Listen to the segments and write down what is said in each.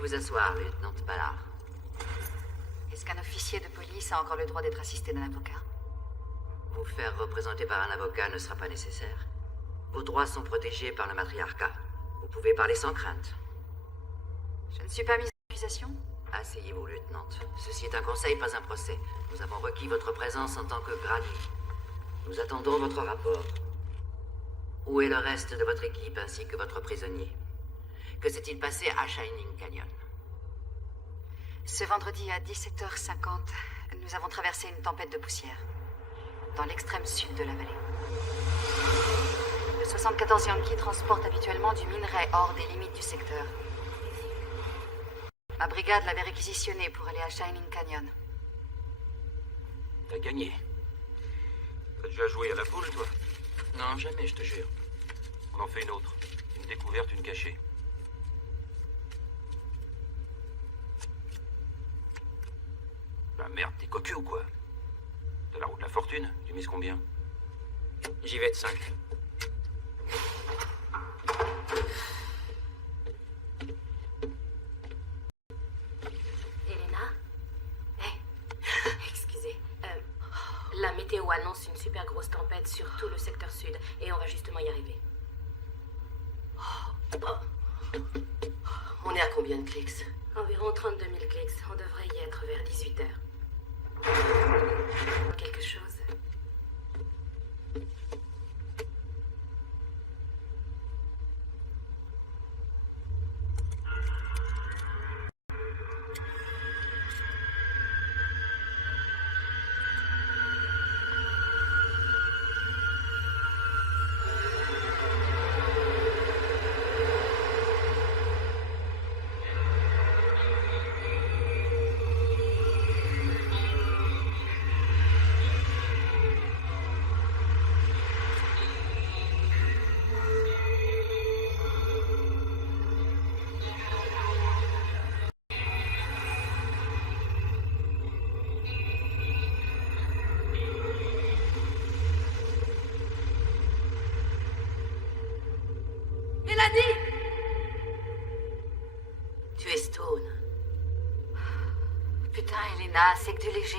vous asseoir, lieutenant Ballard. Est-ce qu'un officier de police a encore le droit d'être assisté d'un avocat? Vous faire représenter par un avocat ne sera pas nécessaire. Vos droits sont protégés par le matriarcat. Vous pouvez parler sans crainte. Je ne suis pas mise en accusation? Asseyez-vous, lieutenant. Ceci est un conseil, pas un procès. Nous avons requis votre présence en tant que gradé. Nous attendons votre rapport. Où est le reste de votre équipe ainsi que votre prisonnier? Que s'est-il passé à Shining Canyon? Ce vendredi à 17h50, nous avons traversé une tempête de poussière, dans l'extrême sud de la vallée. Le 74 Yankee transporte habituellement du minerai hors des limites du secteur. Ma brigade l'avait réquisitionné pour aller à Shining Canyon. T'as gagné. T'as déjà joué à la poule, toi? Non, jamais, je te jure. On en fait une autre. Une découverte, une cachée. Bah merde, t'es cocu ou quoi? T'as la roue de la fortune? Tu mises combien? J'y vais de 5. Elena? Excusez. La météo annonce une super grosse tempête sur tout le secteur sud et on va justement y arriver. On est à combien de clics? Environ 32 000 clics. On devrait y être vers 18h. Quelque chose? Tu es Stone. Putain, Elena, c'est que du léger.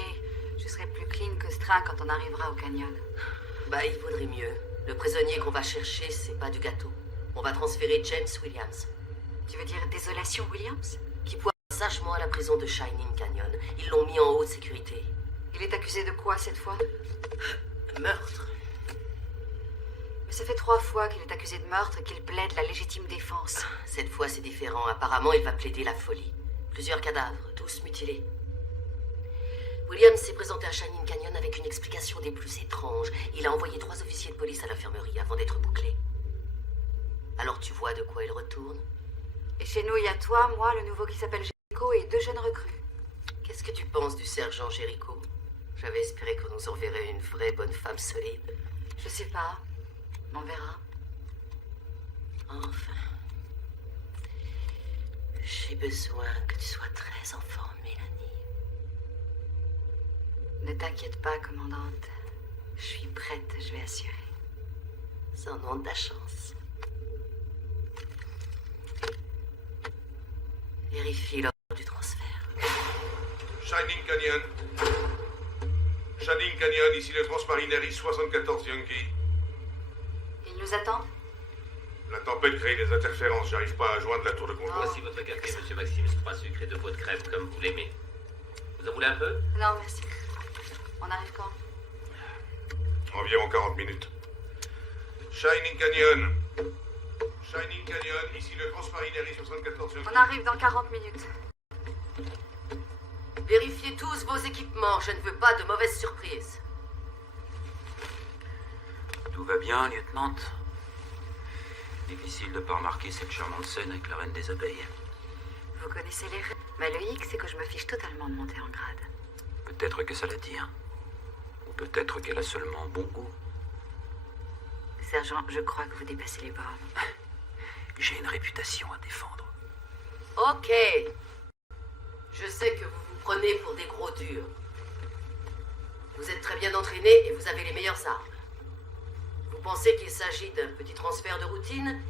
Je serai plus clean que ce train quand on arrivera au canyon. Bah, il vaudrait mieux. Le prisonnier qu'on va chercher, c'est pas du gâteau. On va transférer James Williams, Tu veux dire Désolation Williams? qui pointe sagement à la prison de Shining Canyon. Ils l'ont mis en haute sécurité. Il est accusé de quoi cette fois? Meurtre. Mais ça fait 3 fois qu'il est accusé de meurtre et qu'il plaide la légitime défense. Cette fois, c'est différent. Apparemment, il va plaider la folie. Plusieurs cadavres, tous mutilés. Williams s'est présenté à Shining Canyon avec une explication des plus étranges. Il a envoyé 3 officiers de police à l'infirmerie avant d'être bouclé. Alors tu vois de quoi il retourne? Et chez nous, il y a toi, moi, le nouveau qui s'appelle Jericho et 2 jeunes recrues. Qu'est-ce que tu penses du sergent Jericho? J'avais espéré qu'on nous enverrait une vraie bonne femme solide. Je sais pas. On verra. Enfin. J'ai besoin que tu sois très en forme, Mélanie. Ne t'inquiète pas, commandante. Je suis prête, je vais assurer. Sans nom de ta chance. Vérifie l'ordre du transfert. Shining Canyon. Shining Canyon, ici le Transmarinerie 74 Yankee. Ils nous attendent? La tempête crée des interférences, j'arrive pas à joindre la tour de contrôle. Voici votre café, monsieur Maxime, 3 sucres et 2 pots de crème, comme vous l'aimez. Vous en voulez un peu? Non, merci. On arrive quand? Environ 40 minutes. Shining Canyon. Shining Canyon, ici le Transmarinerie 74 Yankee. On arrive dans 40 minutes. Vérifiez tous vos équipements, je ne veux pas de mauvaises surprises. Tout va bien, lieutenant? Difficile de pas remarquer cette charmante scène avec la reine des abeilles. Vous connaissez les règles. Mais le hic, c'est que je me fiche totalement de monter en grade. Peut-être que ça l'attire. Ou peut-être qu'elle a seulement bon goût. Sergent, je crois que vous dépassez les bornes. J'ai une réputation à défendre. Ok. Je sais que vous vous prenez pour des gros durs. Vous êtes très bien entraînés et vous avez les meilleures armes. Vous pensez qu'il s'agit d'un petit transfert de routine?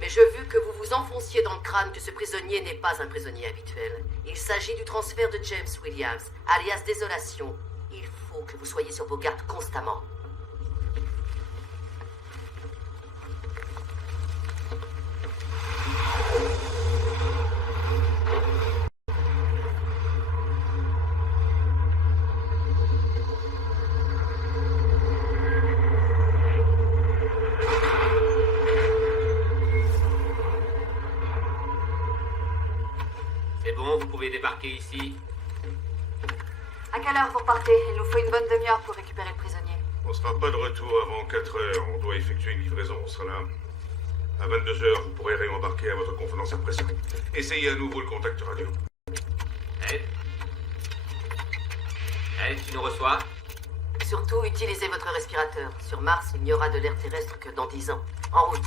Mais je veux que vous vous enfonciez dans le crâne que ce prisonnier n'est pas un prisonnier habituel. Il s'agit du transfert de James Williams, alias Désolation. Il faut que vous soyez sur vos gardes constamment. C'est bon, vous pouvez débarquer ici. À quelle heure vous repartez? Il nous faut une bonne demi-heure pour récupérer le prisonnier. On sera pas de retour avant 4 heures. On doit effectuer une livraison. On sera là. À 22 heures, vous pourrez réembarquer à votre convenance à pression. Essayez à nouveau le contact radio. Ed? Ed, tu nous reçois? Surtout, utilisez votre respirateur. Sur Mars, il n'y aura de l'air terrestre que dans 10 ans. En route.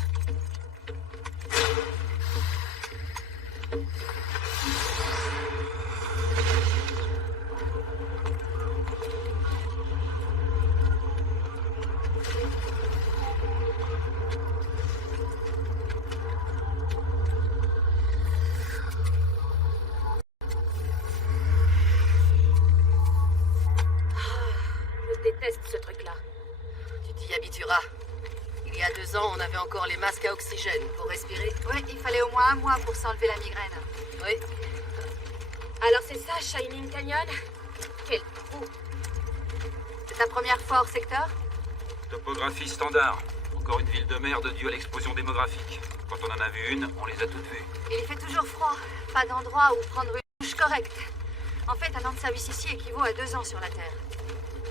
Je déteste ce truc-là. Tu t'y habitueras. Il y a 2 ans, on avait encore les masques à oxygène pour respirer. Oui, il fallait au moins un mois pour s'enlever la migraine. Oui. Alors c'est ça, Shining Canyon? Quel trou! C'est ta première fois hors secteur? Topographie standard. Encore une ville de merde due à l'explosion démographique. Quand on en a vu une, on les a toutes vues. Il fait toujours froid. Pas d'endroit où prendre une douche correcte. En fait, un an de service ici équivaut à 2 ans sur la Terre.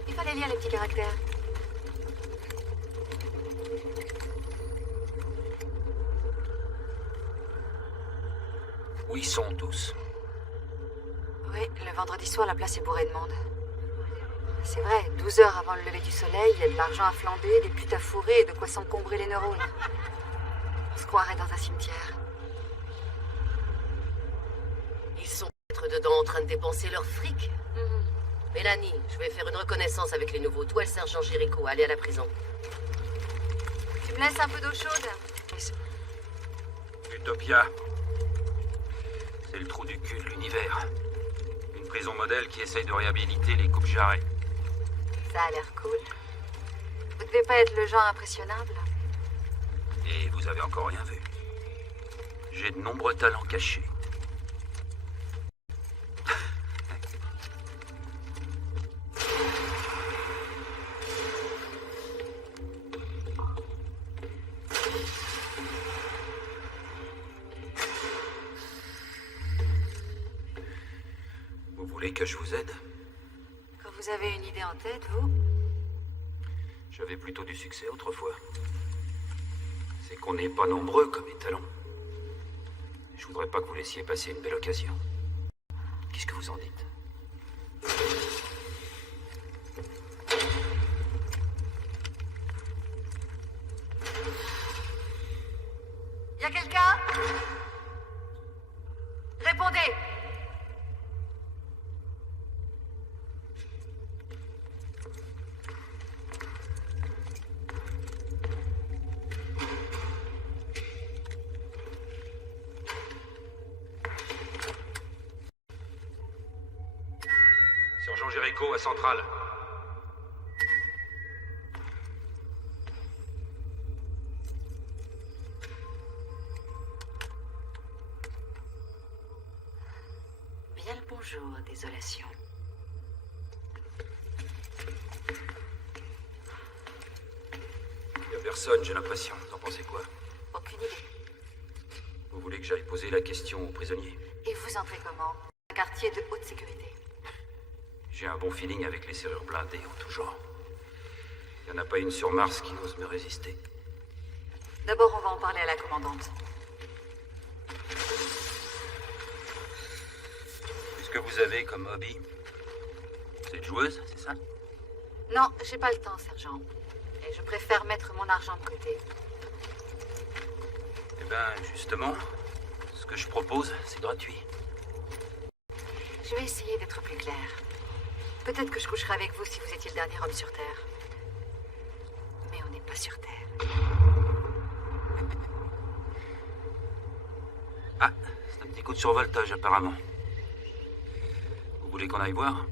Il fallait lire les petits caractères. Où ils sont tous? Oui, le vendredi soir, la place est bourrée de monde. C'est vrai, 12 heures avant le lever du soleil, il y a de l'argent à flamber, des putes à fourrer et de quoi s'encombrer les neurones. On se croirait dans un cimetière. Ils sont peut-être dedans en train de dépenser leur fric. Mélanie, je vais faire une reconnaissance avec les nouveaux. Toi, le sergent Jericho, allez à la prison. Tu me laisses un peu d'eau chaude? Utopia. C'est le trou du cul de l'univers. Une prison modèle qui essaye de réhabiliter les coupes jarrets. Ça a l'air cool. Vous devez pas être le genre impressionnable. Et vous avez encore rien vu. J'ai de nombreux talents cachés. Vous voulez que je vous aide? Quand vous avez une idée en tête, vous? J'avais plutôt du succès autrefois. C'est qu'on n'est pas nombreux comme étalons. Je voudrais pas que vous laissiez passer une belle occasion. Qu'est-ce que vous en dites? Y a quelqu'un? Répondez! Sergent Jericho à Centrale. Bien le bonjour, Désolation. Y a personne, j'ai l'impression. Vous en pensez quoi? Aucune idée. Vous voulez que j'aille poser la question aux prisonniers? Et vous entrez comment? Un quartier de haute sécurité. J'ai un bon feeling avec les serrures blindées en tout genre. Il n'y en a pas une sur Mars qui n'ose me résister. D'abord, on va en parler à la commandante. Qu'est-ce que vous avez comme hobby? Vous êtes joueuse, c'est ça? Non, j'ai pas le temps, sergent. Et je préfère mettre mon argent de côté. Eh ben, justement, ce que je propose, c'est gratuit. Je vais essayer d'être plus claire. Peut-être que je coucherai avec vous si vous étiez le dernier homme sur Terre. Mais on n'est pas sur Terre. Ah, c'est un petit coup de survoltage apparemment. Vous voulez qu'on aille voir?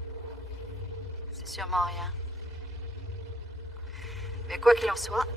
C'est sûrement rien. Mais quoi qu'il en soit...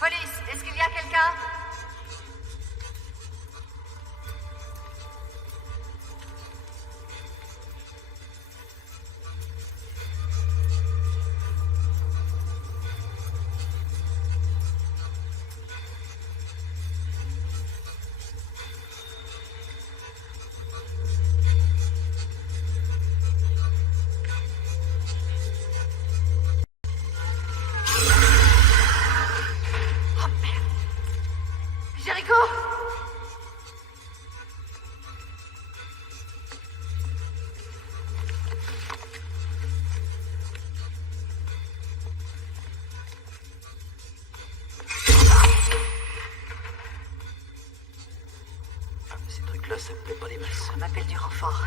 Police, est-ce qu'il y a quelqu'un? Jericho! Ah, ces trucs-là, ça me plaît pas des masses. On appelle du renfort.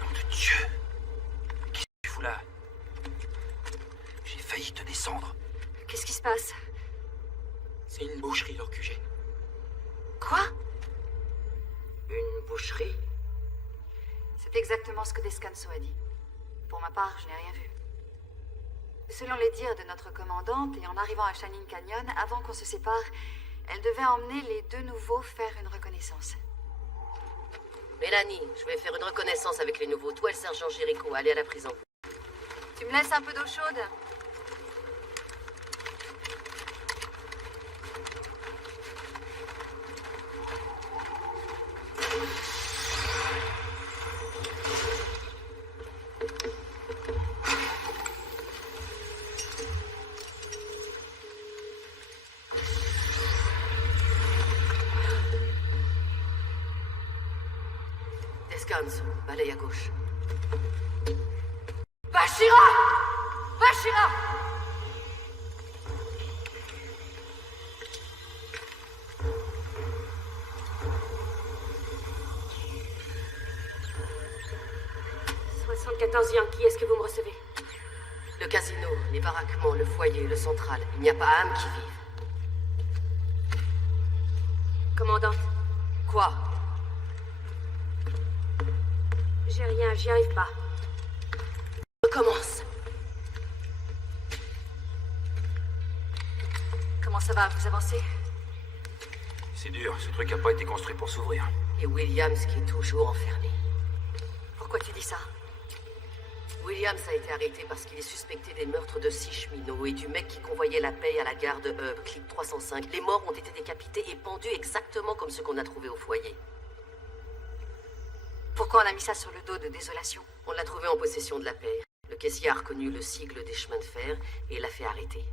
Nom de Dieu! Qu'est-ce que tu fous là? J'ai failli te descendre. Qu'est-ce qui se passe? C'est une boucherie, leur QG. Quoi? Une boucherie? C'est exactement ce que Descanso a dit. Pour ma part, je n'ai rien vu. Selon les dires de notre commandante, et en arrivant à Shining Canyon, avant qu'on se sépare, elle devait emmener les deux nouveaux faire une reconnaissance. Mélanie, je vais faire une reconnaissance avec les nouveaux. Toi et le sergent Jericho, allez à la prison. Tu me laisses un peu d'eau chaude? Descanso, balaye à gauche. Bashira! Bashira! « 74 Yankee, est-ce que vous me recevez? Le casino, les baraquements, le foyer, le central. Il n'y a pas âme qui vive. Commandante, Quoi? j'ai rien, j'y arrive pas. Recommence. Comment ça va? Vous avancez? C'est dur, ce truc a pas été construit pour s'ouvrir. Et Williams qui est toujours enfermé. Pourquoi tu dis ça? Williams a été arrêté parce qu'il est suspecté des meurtres de 6 cheminots et du mec qui convoyait la paye à la gare de Hub, Click 305. Les morts ont été décapités et pendus exactement comme ceux qu'on a trouvés au foyer. Pourquoi on a mis ça sur le dos de Désolation? On l'a trouvé en possession de la paye. Le caissier a reconnu le sigle des chemins de fer et l'a fait arrêter.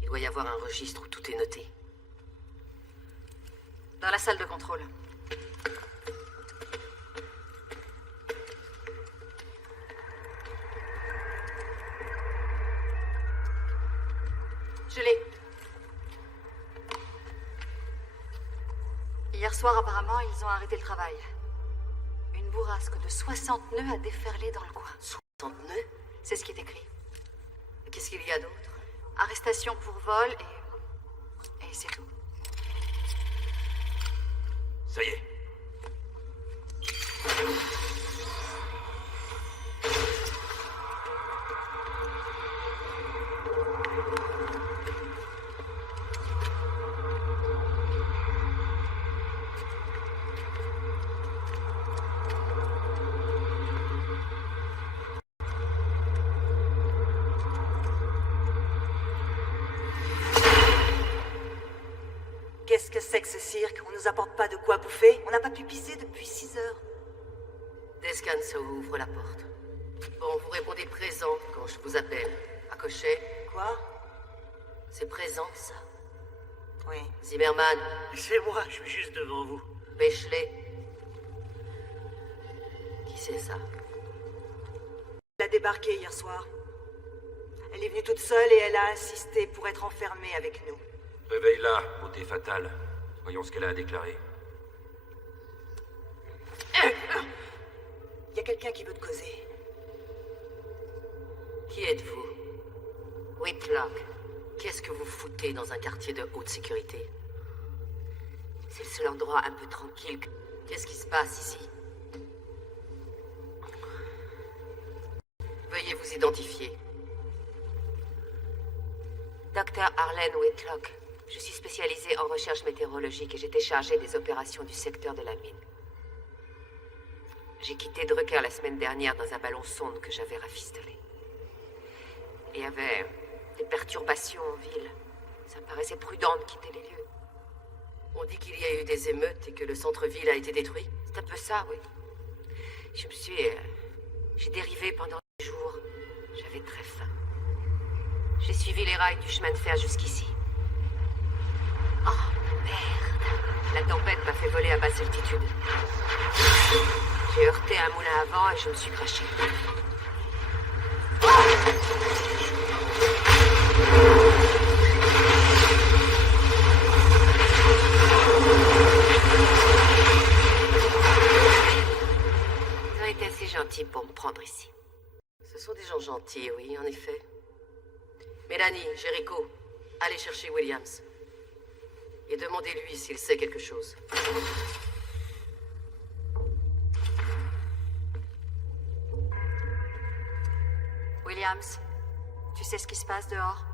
Il doit y avoir un registre où tout est noté. Dans la salle de contrôle. Je l'ai. Hier soir, apparemment, ils ont arrêté le travail. Une bourrasque de 60 nœuds a déferlé dans le coin. 60 nœuds? C'est ce qui est écrit. Qu'est-ce qu'il y a d'autre? Arrestation pour vol et c'est tout. Ça y est. Qu'est-ce que c'est que ce cirque? On nous apporte pas de quoi bouffer? On n'a pas pu pisser depuis 6 heures. Descanso ouvre la porte. Bon, vous répondez présent quand je vous appelle. À cocher. Quoi? C'est présent, ça. Oui. Zimmerman, C'est moi, je suis juste devant vous. Bechley. Qui c'est ça? Elle a débarqué hier soir. Elle est venue toute seule et elle a insisté pour être enfermée avec nous. Réveille-la, beauté fatale. Voyons ce qu'elle a à déclarer. Il y a quelqu'un qui veut te causer. Qui êtes-vous? Whitlock. Qu'est-ce que vous foutez dans un quartier de haute sécurité? C'est le seul endroit un peu tranquille. Qu'est-ce qui se passe ici? Veuillez vous identifier. Dr. Arlene Whitlock. Je suis spécialisée en recherche météorologique et j'étais chargée des opérations du secteur de la mine. J'ai quitté Drucker la semaine dernière dans un ballon sonde que j'avais rafistolé. Il y avait des perturbations en ville. Ça me paraissait prudent de quitter les lieux. On dit qu'il y a eu des émeutes et que le centre-ville a été détruit. C'est un peu ça, oui. J'ai dérivé pendant des jours. J'avais très faim. J'ai suivi les rails du chemin de fer jusqu'ici. Oh, merde. La tempête m'a fait voler à basse altitude. J'ai heurté un moulin à vent et je me suis crashé. Ils ont été assez gentils pour me prendre ici. Ce sont des gens gentils, oui, en effet. Mélanie, Jericho, allez chercher Williams. Et demandez-lui s'il sait quelque chose. Williams, tu sais ce qui se passe dehors?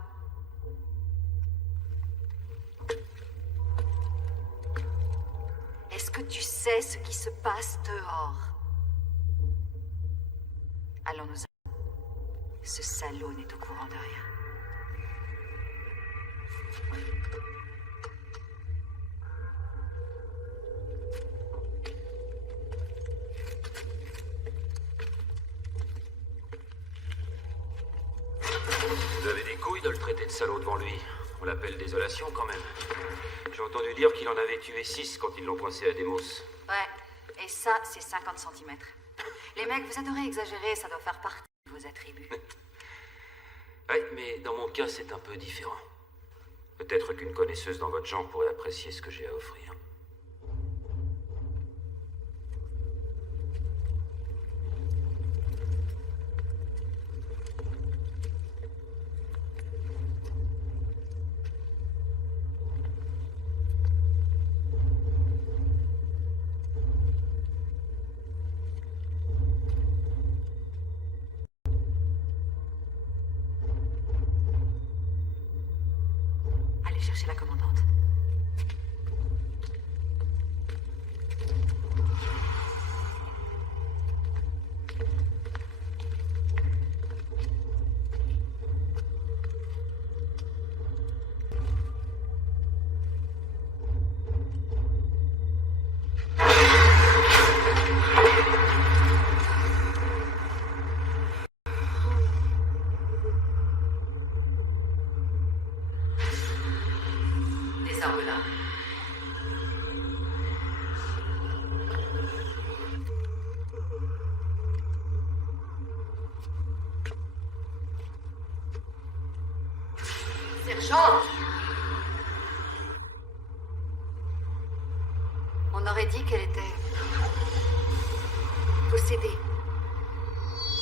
Est-ce que tu sais ce qui se passe dehors? Allons-nous. Ce salaud n'est au courant de rien. Vous avez des couilles de le traiter de salaud devant lui. On l'appelle désolation quand même. J'ai entendu dire qu'il en avait tué 6 quand ils l'ont coincé à Demos. Ouais, et ça, c'est 50 cm. Les mecs, vous adorez exagérer, ça doit faire partie de vos attributs. Ouais, mais dans mon cas, c'est un peu différent. Peut-être qu'une connaisseuse dans votre genre pourrait apprécier ce que j'ai à offrir. Allez chercher la commandante. Les armes là. Sergent! On aurait dit qu'elle était possédée. Comme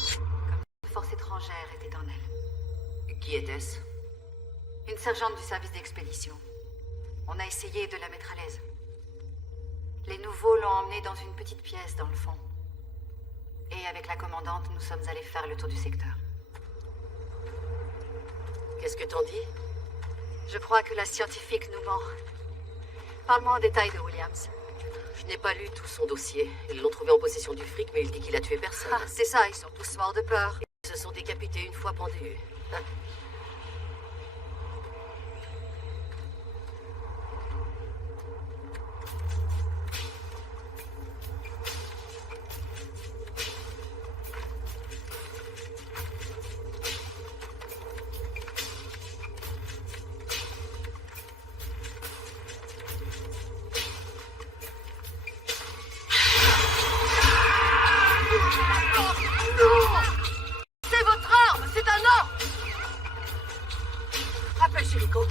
si une force étrangère était en elle. Qui était-ce? Une sergente du service d'expédition. On a essayé de la mettre à l'aise. Les nouveaux l'ont emmenée dans une petite pièce dans le fond. Et avec la commandante, nous sommes allés faire le tour du secteur. Qu'est-ce que t'en dis? Je crois que la scientifique nous ment. Parle-moi en détail de Williams. Je n'ai pas lu tout son dossier. Ils l'ont trouvé en possession du fric, mais il dit qu'il a tué personne. Ah, c'est ça, ils sont tous morts de peur. Ils se sont décapités une fois pendus. Hein? C'est votre arme! C'est un ordre! Rappelle Jericho.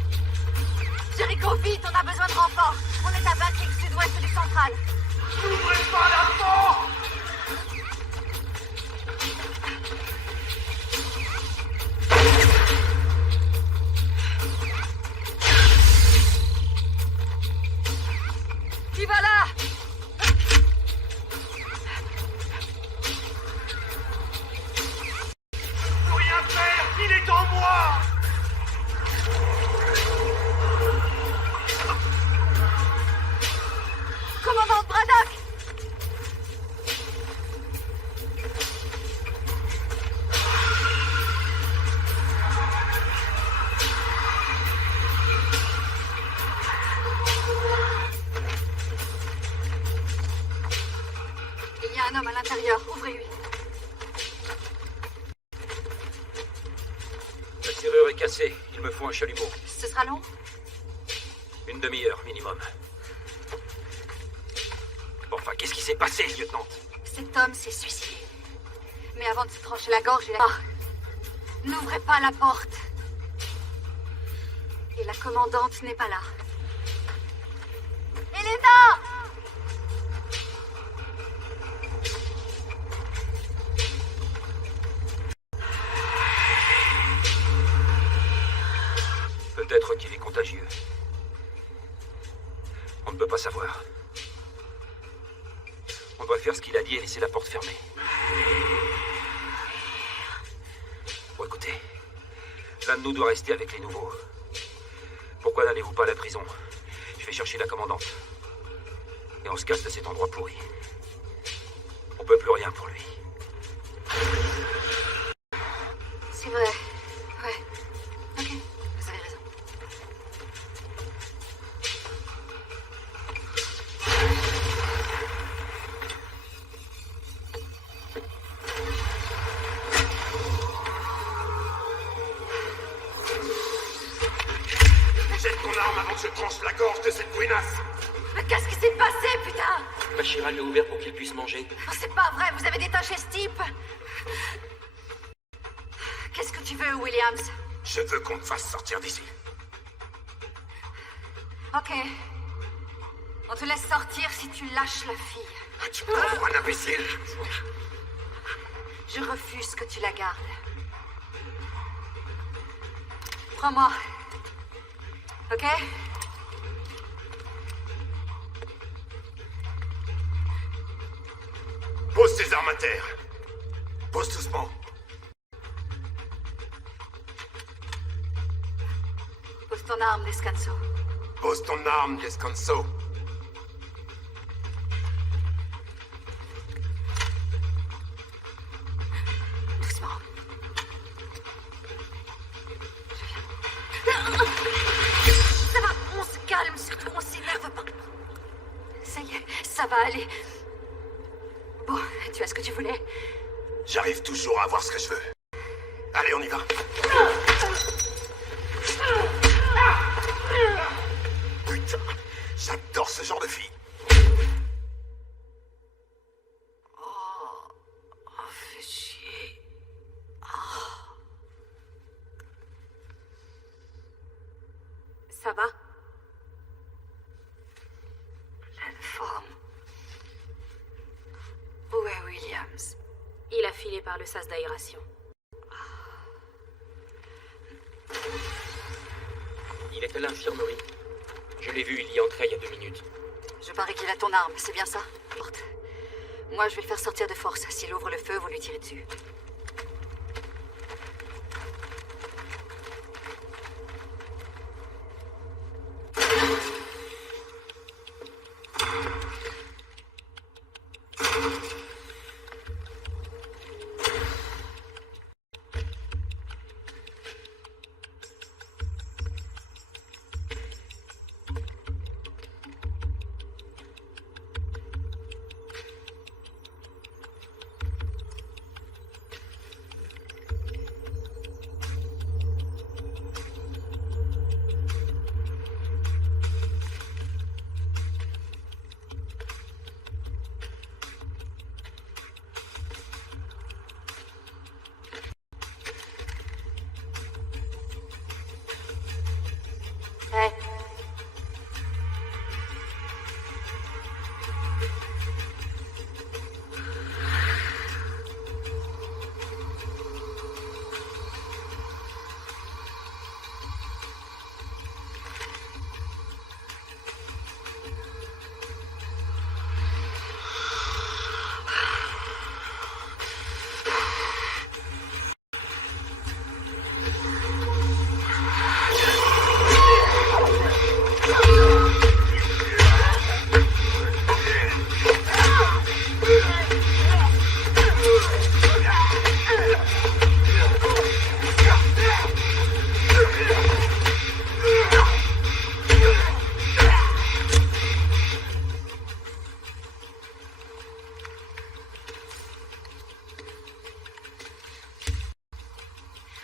Jericho, vite, on a besoin de renfort. On est à 20 km sud-ouest du central. N'ouvrez pas la porte! Qui va là? Je peux rien faire! Il est en moi! Commandant Braddock! Il y a un homme à l'intérieur. Ouvrez-lui. La serrure est cassée. Il me faut un chalumeau. Ce sera long? Une demi-heure minimum. Enfin, qu'est-ce qui s'est passé, lieutenant? Cet homme s'est suicidé. Mais avant de se trancher la gorge, il a... Ah. N'ouvrez pas la porte. Et la commandante n'est pas là. Elena! Peut-être qu'il est contagieux. On ne peut pas savoir. On doit faire ce qu'il a dit et laisser la porte fermée. Bon, écoutez. L'un de nous doit rester avec les nouveaux. Pourquoi n'allez-vous pas à la prison? Je vais chercher la commandante. Et on se casse de cet endroit pourri. On peut plus rien pour lui. C'est vrai. Ouais. Ok. Vous avez raison. Jette ton arme avant que je tranche la gorge de cette brûlasse! Mais qu'est-ce qui s'est passé, putain? Bashira l'a ouvert pour qu'il puisse manger. Oh, c'est pas vrai, vous avez détaché ce type. Qu'est-ce que tu veux, Williams? Je veux qu'on te fasse sortir d'ici. Ok. On te laisse sortir si tu lâches la fille. Ah, tu prends pour un imbécile? Je refuse que tu la gardes. Prends-moi. Ok? Pose tes armes à terre. Pose doucement. Pose ton arme, Descanso. Pose ton arme, Descanso. Doucement. Ça va, on se calme, surtout on s'énerve pas. Ça y est, ça va aller. Bon, tu as ce que tu voulais. J'arrive toujours à avoir ce que je veux. Allez, on y va. Putain, j'adore ce genre de fille. Fais chier. Ça va? Pleine forme. Où est Williams? Il a filé par le sas d'aération. Il est à l'infirmerie. Je l'ai vu, il y entrait il y a 2 minutes. Je parie qu'il a ton arme, c'est bien ça? Porte. Moi, je vais le faire sortir de force. S'il ouvre le feu, vous lui tirez dessus. Hey.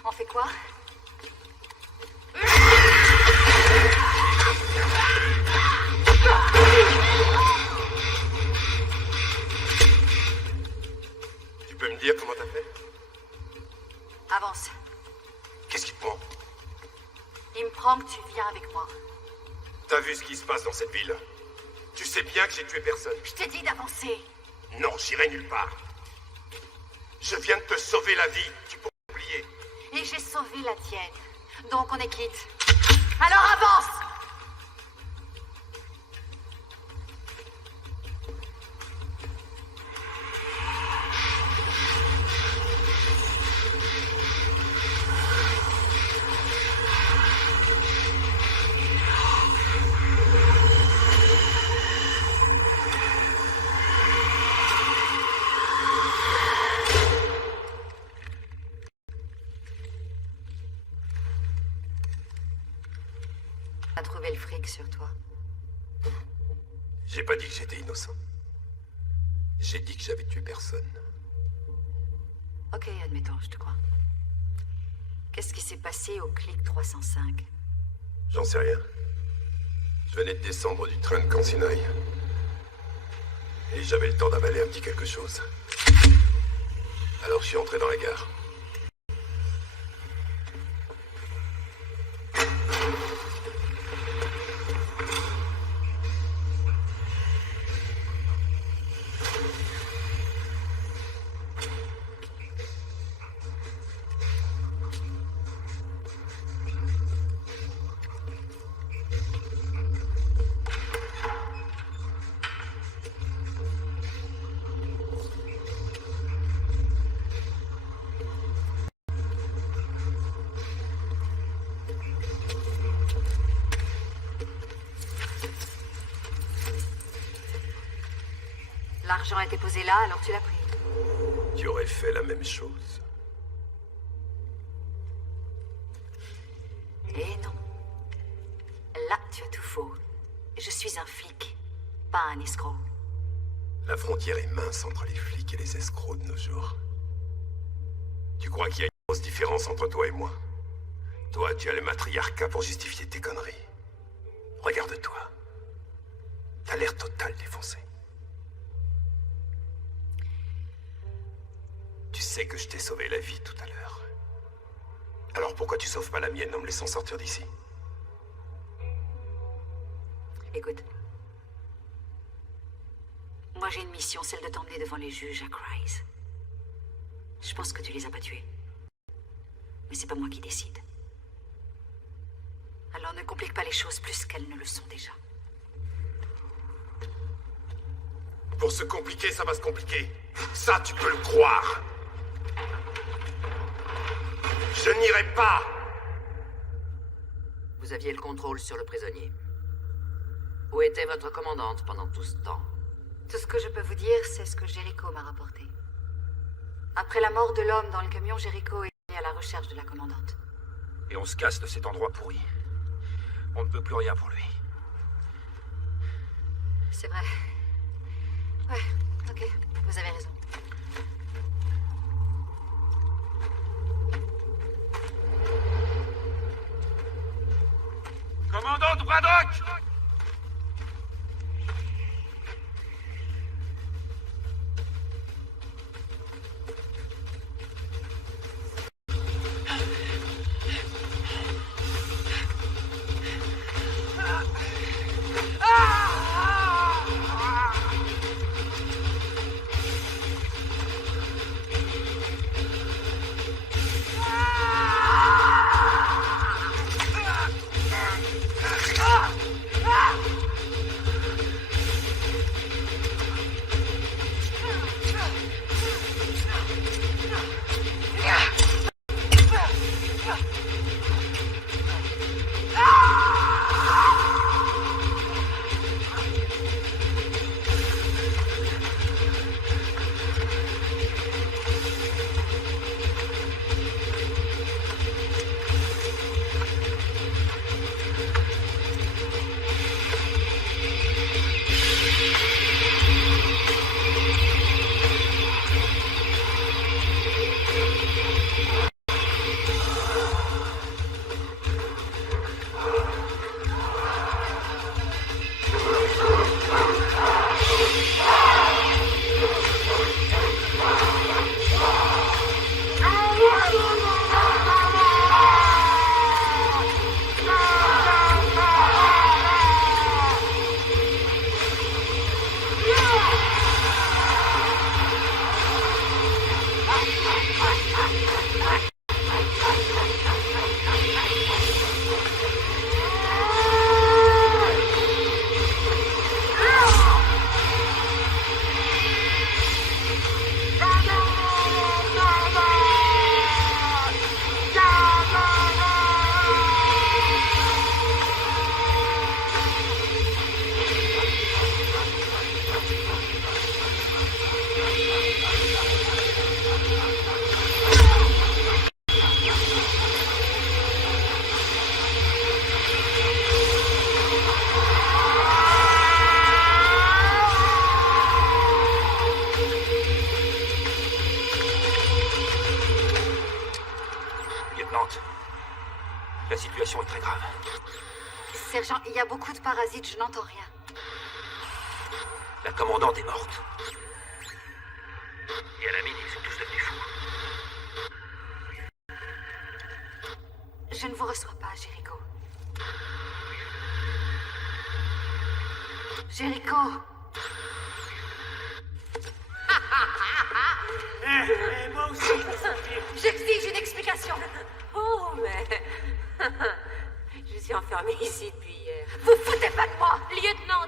On fait quoi? Tu peux me dire comment t'as fait? Avance. Qu'est-ce qui te prend? Il me prend que tu viens avec moi. T'as vu ce qui se passe dans cette ville? Tu sais bien que j'ai tué personne. Je t'ai dit d'avancer. Non, j'irai nulle part. Je viens de te sauver la vie. Tu peux oublier. Et j'ai sauvé la tienne. Donc on est quitte. Alors avance! A trouvé le fric sur toi. J'ai pas dit que j'étais innocent. J'ai dit que j'avais tué personne. Ok, admettons, je te crois. Qu'est-ce qui s'est passé au clic 305? J'en sais rien. Je venais de descendre du train de Kansinai. Et j'avais le temps d'avaler un petit quelque chose. Alors je suis entré dans la gare. L'argent a été posé là, alors tu l'as pris. Tu aurais fait la même chose. Eh non. Là, tu as tout faux. Je suis un flic, pas un escroc. La frontière est mince entre les flics et les escrocs de nos jours. Tu crois qu'il y a une grosse différence entre toi et moi? Toi, tu as le matriarcat pour justifier tes conneries. Regarde-toi. T'as l'air total défoncé. Tu sais que je t'ai sauvé la vie tout à l'heure. Alors pourquoi tu sauves pas la mienne en me laissant sortir d'ici? Écoute. Moi, j'ai une mission, celle de t'emmener devant les juges à Kryze. Je pense que tu les as pas tués. Mais c'est pas moi qui décide. Alors ne complique pas les choses plus qu'elles ne le sont déjà. Pour se compliquer, ça va se compliquer. Ça, tu peux le croire. Je n'irai pas. Vous aviez le contrôle sur le prisonnier. Où était votre commandante pendant tout ce temps? Tout ce que je peux vous dire, c'est ce que Jericho m'a rapporté. Après la mort de l'homme dans le camion, Jericho est allé à la recherche de la commandante. Et on se casse de cet endroit pourri. On ne peut plus rien pour lui. C'est vrai. Ouais, ok, vous avez raison. Commandant Braddock! La situation est très grave. Sergent, il y a beaucoup de parasites, je n'entends rien. La commandante est morte. Et à la mine, ils sont tous devenus fous. Je ne vous reçois pas, Jericho. Jericho! Moi aussi, J'exige une explication! Oh, mais... Je suis enfermée ici depuis hier. Vous foutez pas de moi! Lieutenant!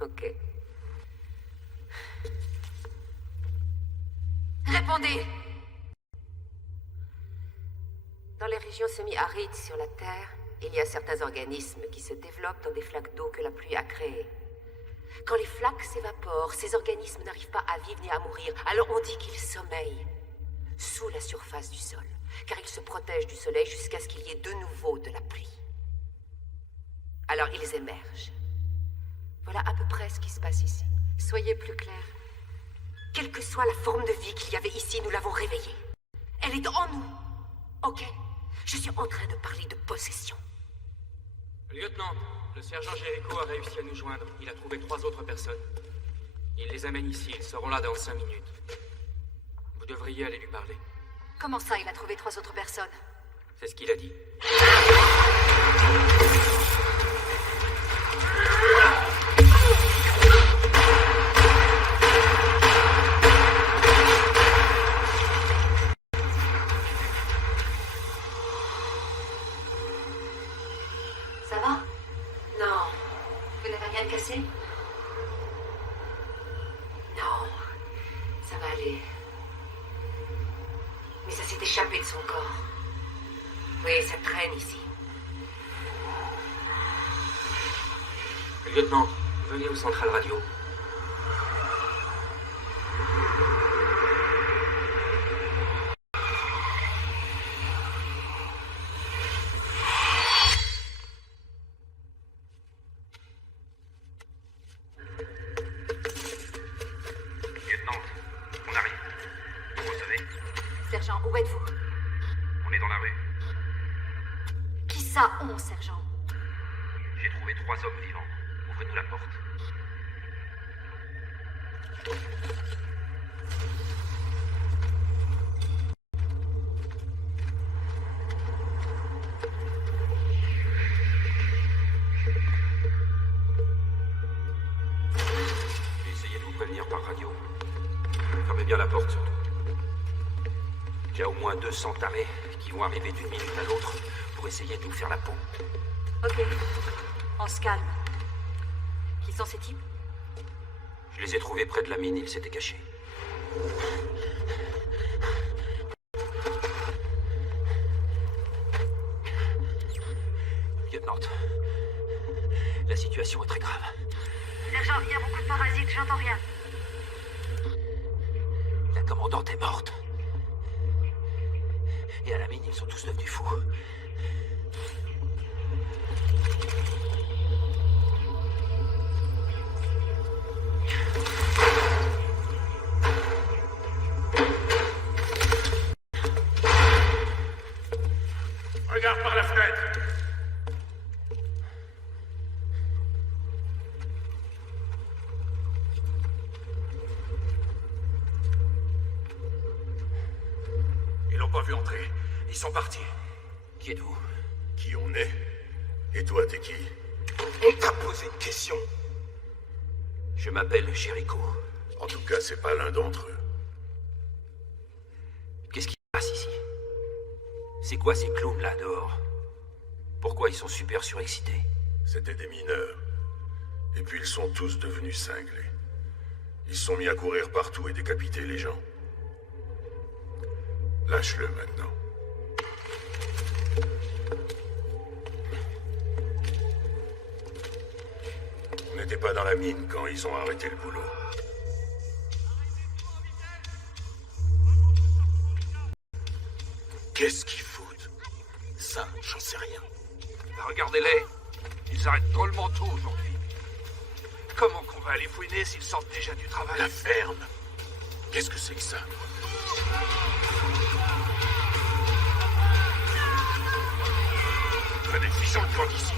Ok. Répondez! Dans les régions semi-arides sur la Terre, il y a certains organismes qui se développent dans des flaques d'eau que la pluie a créées. Quand les flaques s'évaporent, ces organismes n'arrivent pas à vivre ni à mourir. Alors on dit qu'ils sommeillent sous la surface du sol, car ils se protègent du soleil jusqu'à ce qu'il y ait de nouveau de la pluie. Alors ils émergent. Voilà à peu près ce qui se passe ici. Soyez plus clair. Quelle que soit la forme de vie qu'il y avait ici, nous l'avons réveillée. Elle est en nous. Ok? Je suis en train de parler de possession. Lieutenant, le sergent Jericho a réussi à nous joindre. Il a trouvé 3 autres personnes. Il les amène ici. Ils seront là dans 5 minutes. Vous devriez aller lui parler. Comment ça, il a trouvé 3 autres personnes? C'est ce qu'il a dit. Ça va? Non. Vous n'avez rien cassé? ici. Lieutenant, venez au central radio. Lieutenant, on arrive. Vous recevez? Sergent, où êtes-vous? On est dans la rue. Qui ça, on, sergent? J'ai trouvé 3 hommes vivants. Ouvrez-nous la porte. J'ai essayé de vous prévenir par radio. Fermez bien la porte, surtout. Il y a au moins 200 tarés qui vont arriver d'une minute à l'autre pour essayer de nous faire la peau. Ok, on se calme. Qui sont ces types? Je les ai trouvés près de la mine, ils s'étaient cachés. Lieutenant, la situation est très grave. Sergent, il y a beaucoup de parasites, j'entends rien. La commandante est morte. Et à la mine, ils sont tous devenus fous. Regarde par la fenêtre. Ils l'ont pas vu entrer. Ils sont partis. Qui êtes-vous? Qui on est? Et toi, t'es qui? On t'a posé une question. Je m'appelle Jericho. En tout cas, c'est pas l'un d'entre eux. Qu'est-ce qui se passe ici? C'est quoi ces clowns là dehors? Pourquoi ils sont super surexcités? C'était des mineurs. Et puis ils sont tous devenus cinglés. Ils se sont mis à courir partout et décapiter les gens. Lâche-le maintenant. On n'était pas dans la mine quand ils ont arrêté le boulot. Qu'est-ce qu'ils foutent? Ça, j'en sais rien. Regardez-les. Ils arrêtent drôlement tôt aujourd'hui. Comment qu'on va aller fouiner s'ils sortent déjà du travail? La ferme. Qu'est-ce que c'est que ça? Prenez fichons le camp d'ici.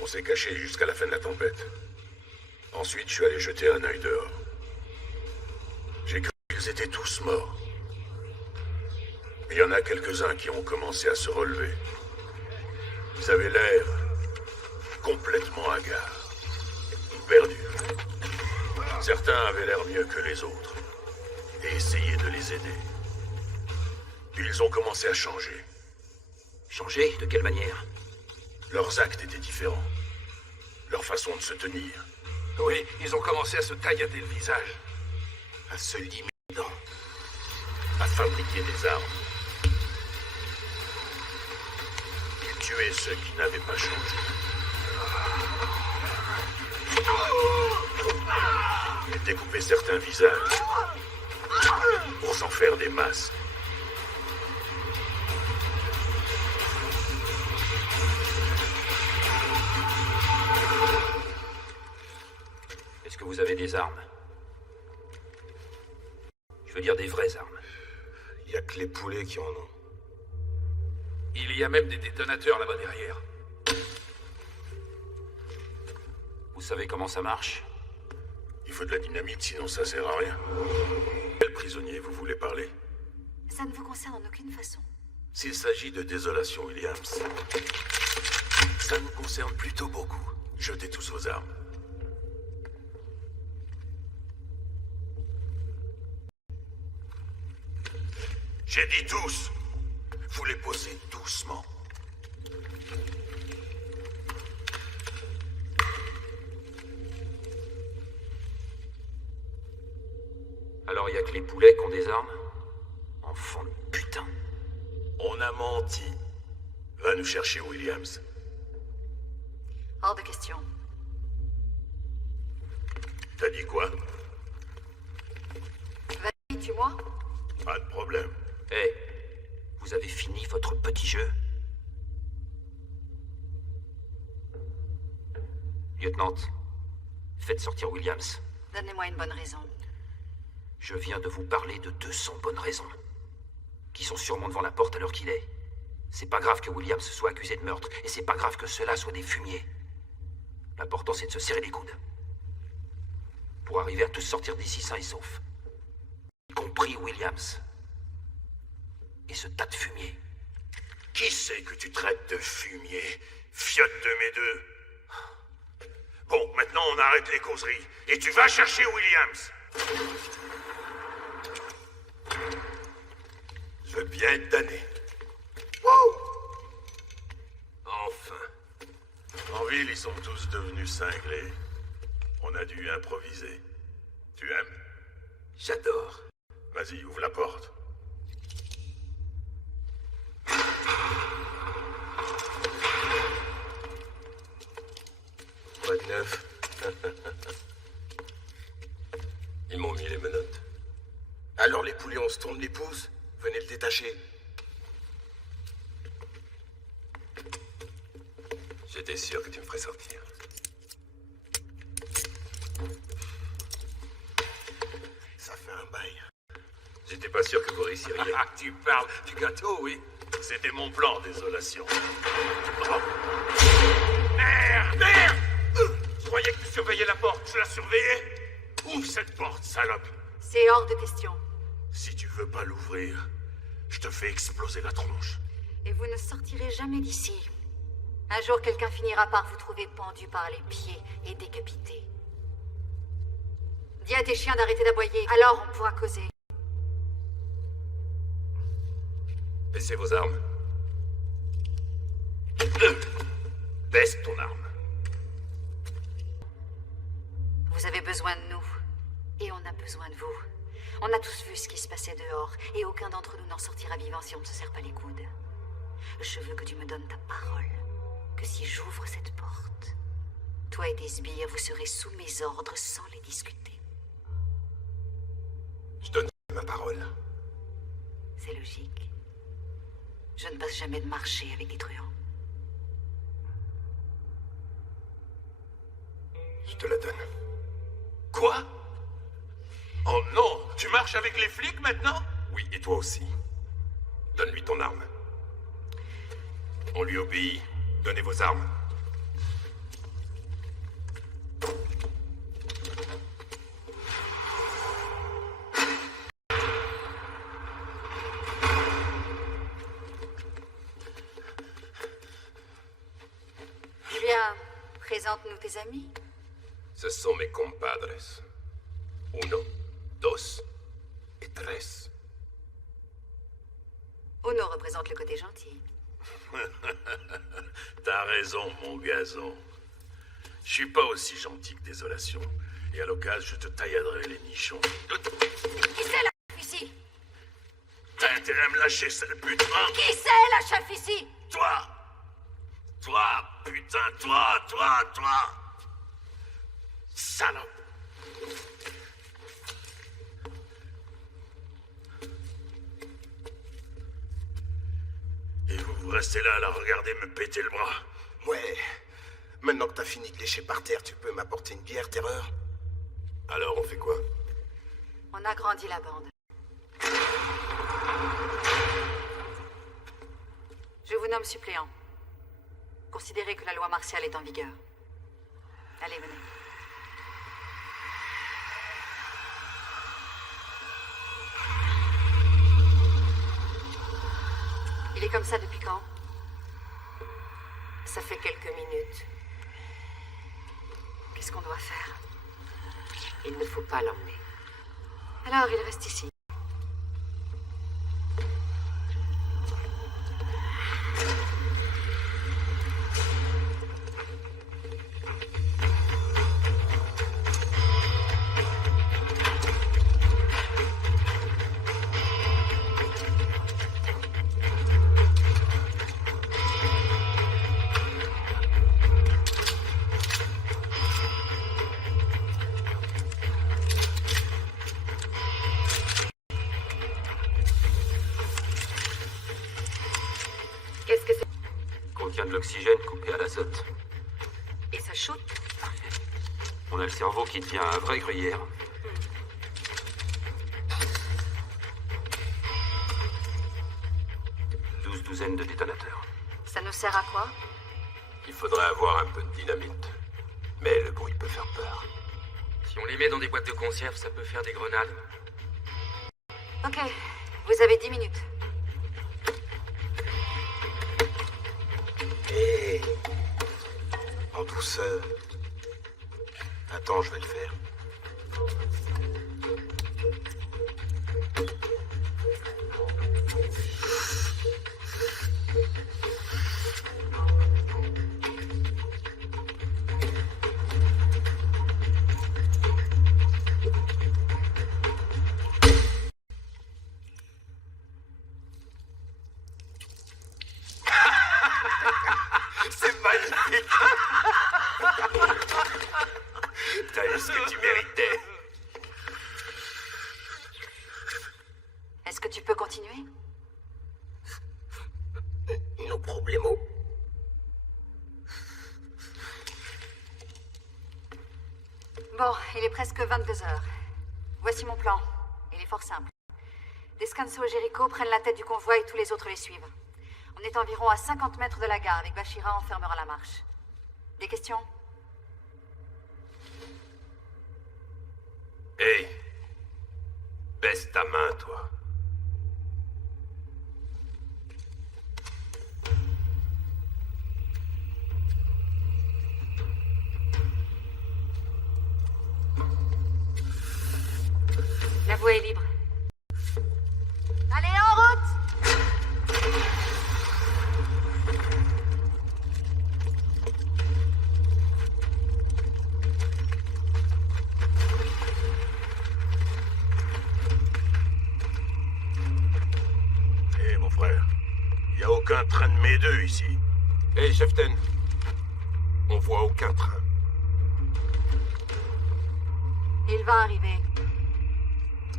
On s'est caché jusqu'à la fin de la tempête. Ensuite, je suis allé jeter un œil dehors. J'ai cru qu'ils étaient tous morts. Il y en a quelques-uns qui ont commencé à se relever. Ils avaient l'air complètement hagards, perdus. Certains avaient l'air mieux que les autres et essayaient de les aider. Puis ils ont commencé à changer. Changer? De quelle manière? Leurs actes étaient différents. Leur façon de se tenir. Oui, ils ont commencé à se taillader le visage. À se limer les dents. À fabriquer des armes. Ils tuaient ceux qui n'avaient pas changé. Ils découpaient certains visages pour s'en faire des masques. Est-ce que vous avez des armes? Je veux dire des vraies armes. Il n'y a que les poulets qui en ont. Il y a même des détonateurs là-bas derrière. Vous savez comment ça marche? Il faut de la dynamite, sinon ça sert à rien. Quel prisonnier vous voulez parler? Ça ne vous concerne en aucune façon. S'il s'agit de Désolation Williams, ça nous concerne plutôt beaucoup. Jetez tous vos armes. J'ai dit tous. Vous les posez doucement. Alors il y a que les poulets qui ont des armes? Enfant de putain. On a menti. Va nous chercher Williams. Hors de question. T'as dit quoi? Vas-y, tue-moi. Pas de problème. Hé, vous avez fini votre petit jeu? Lieutenant, faites sortir Williams. Donnez-moi une bonne raison. Je viens de vous parler de 200 bonnes raisons, qui sont sûrement devant la porte à l'heure qu'il est. C'est pas grave que Williams soit accusé de meurtre, et c'est pas grave que ceux-là soient des fumiers. L'important, c'est de se serrer les coudes. Pour arriver à tous sortir d'ici sains et saufs. Y compris Williams. Et ce tas de fumier. Qui c'est que tu traites de fumier? Fiotte de mes deux. Bon, maintenant on arrête les causeries. Et tu vas chercher Williams. Je veux bien être damné. Enfin. En ville, ils sont tous devenus cinglés. On a dû improviser. Tu aimes? J'adore. Vas-y, ouvre la porte. Quoi de neuf? Ils m'ont mis les menottes. Alors les poulets, on se tourne les pouces. Venez le détacher. J'étais sûr que tu me ferais sortir. Ça fait un bail. J'étais pas sûr que vous réussiriez. Ah, tu parles du gâteau, oui. C'était mon plan, désolation. Oh. Merde! Merde! Je croyais que tu surveillais la porte. Je la surveillais. Ouvre cette porte, salope. C'est hors de question. Si tu veux pas l'ouvrir, je te fais exploser la tronche. Et vous ne sortirez jamais d'ici. Un jour, quelqu'un finira par vous trouver pendu par les pieds et décapité. Dis à tes chiens d'arrêter d'aboyer, alors on pourra causer. Baissez vos armes. Baisse ton arme. Vous avez besoin de nous. Et on a besoin de vous. On a tous vu ce qui se passait dehors. Et aucun d'entre nous n'en sortira vivant si on ne se serre pas les coudes. Je veux que tu me donnes ta parole. Que si j'ouvre cette porte, toi et tes sbires, vous serez sous mes ordres sans les discuter. Je donne ma parole. C'est logique. Je ne passe jamais de marché avec des truands. Je te la donne. Quoi? Oh non! Tu marches avec les flics maintenant? Oui, et toi aussi. Donne-lui ton arme. On lui obéit. Donnez vos armes. Eh bien, présente-nous tes amis. Ce sont mes compadres. Uno, dos et tres. Uno représente le côté gentil. T'as raison, mon gazon. Je suis pas aussi gentil que Désolation. Et à l'occasion, je te tailladerai les nichons. Qui c'est la chef ici? T'as intérêt à me lâcher, sale putain! Qui c'est la chef ici? Toi! Toi, putain, toi! Salope! Et vous restez là à la regarder me péter le bras. Ouais. Maintenant que t'as fini de lécher par terre, tu peux m'apporter une bière, Terreur? Alors, on fait quoi? On agrandit la bande. Je vous nomme suppléant. Considérez que la loi martiale est en vigueur. Allez, venez. Il est comme ça depuis quand? Ça fait quelques minutes. Qu'est-ce qu'on doit faire? Il ne faut pas l'emmener. Alors, il reste ici. contient de l'oxygène coupé à l'azote. Et ça shoot? On a le cerveau qui devient un vrai gruyère. 12 douzaines de détonateurs. Ça nous sert à quoi? Il faudrait avoir un peu de dynamite. Mais le bruit peut faire peur. Si on les met dans des boîtes de conserve, ça peut faire des grenades. Ok, vous avez 10 minutes. Hé, en douceur. Attends, je vais le faire. C'est magnifique. T'as eu ce que tu méritais. Est-ce que tu peux continuer? No problemo. Bon, il est presque 22 heures. Voici mon plan. Il est fort simple. Descanso et Jericho prennent la tête du convoi et tous les autres les suivent. On est environ à 50 mètres de la gare avec Bashira en fermera la marche. Des questions? Hey, baisse ta main, toi. La voie est libre. Allez, en route! Hé, mon frère, y a aucun train de mes deux ici. Hey, Cheftain, on voit aucun train. Il va arriver.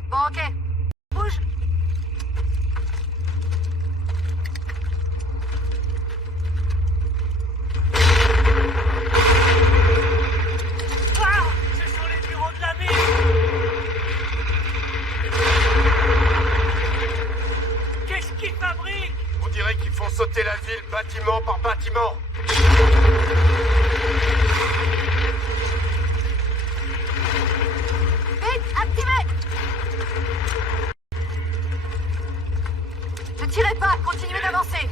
Bon, ok. Bouge! Ah! Ce sont les bureaux de la ville! Qu'est-ce qu'ils fabriquent? On dirait qu'ils font sauter la ville bâtiment par bâtiment. Vite, activez! Ne tirez pas, continuez d'avancer.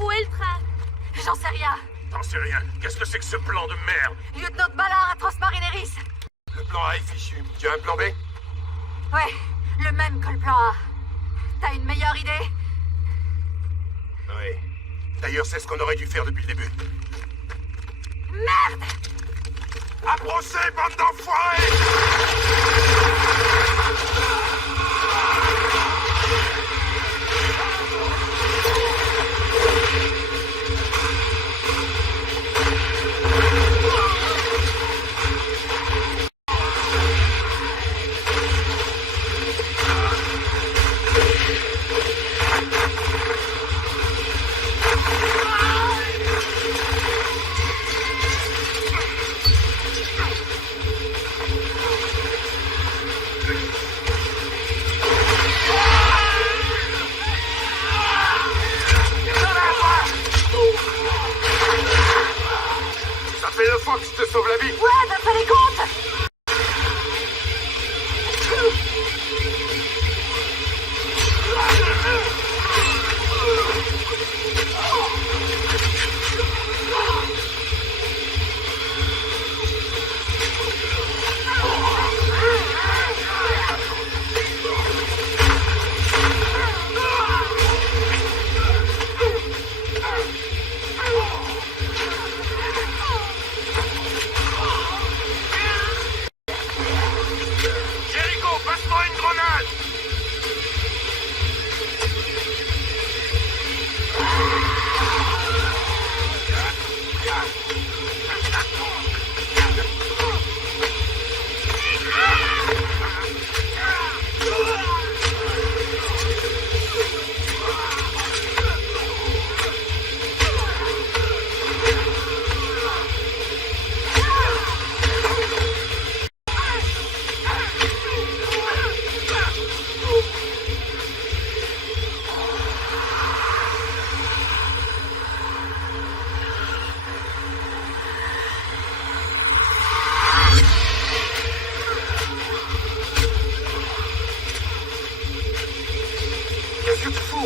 Où est le train? J'en sais rien. T'en sais rien. Qu'est-ce que c'est que ce plan de merde? Lieutenant Ballard à Transmarineris. Le plan A est fichu. Tu as un plan B? Ouais, le même que le plan A. T'as une meilleure idée? Oui. D'ailleurs, c'est ce qu'on aurait dû faire depuis le début. Merde! À brosser, bande d'enfoirés!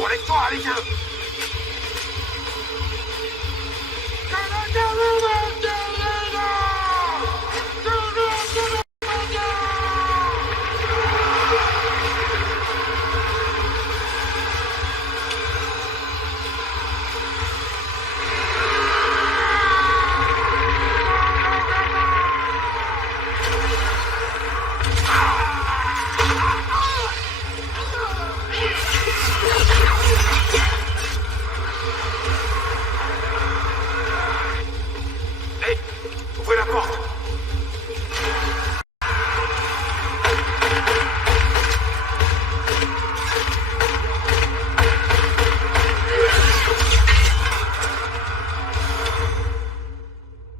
Debout avec toi, les gars! Ouvrez la porte!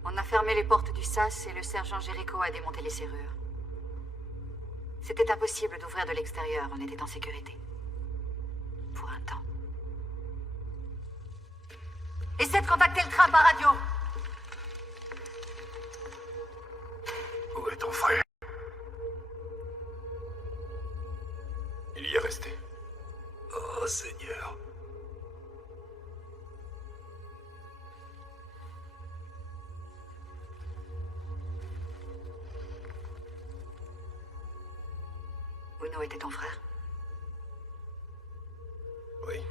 On a fermé les portes du sas et le sergent Jericho a démonté les serrures. C'était impossible d'ouvrir de l'extérieur, on était en sécurité. Pour un temps. Essaie de contacter le train par radio! Où est ton frère? Il y est resté. Oh, Seigneur. Uno était ton frère? Oui.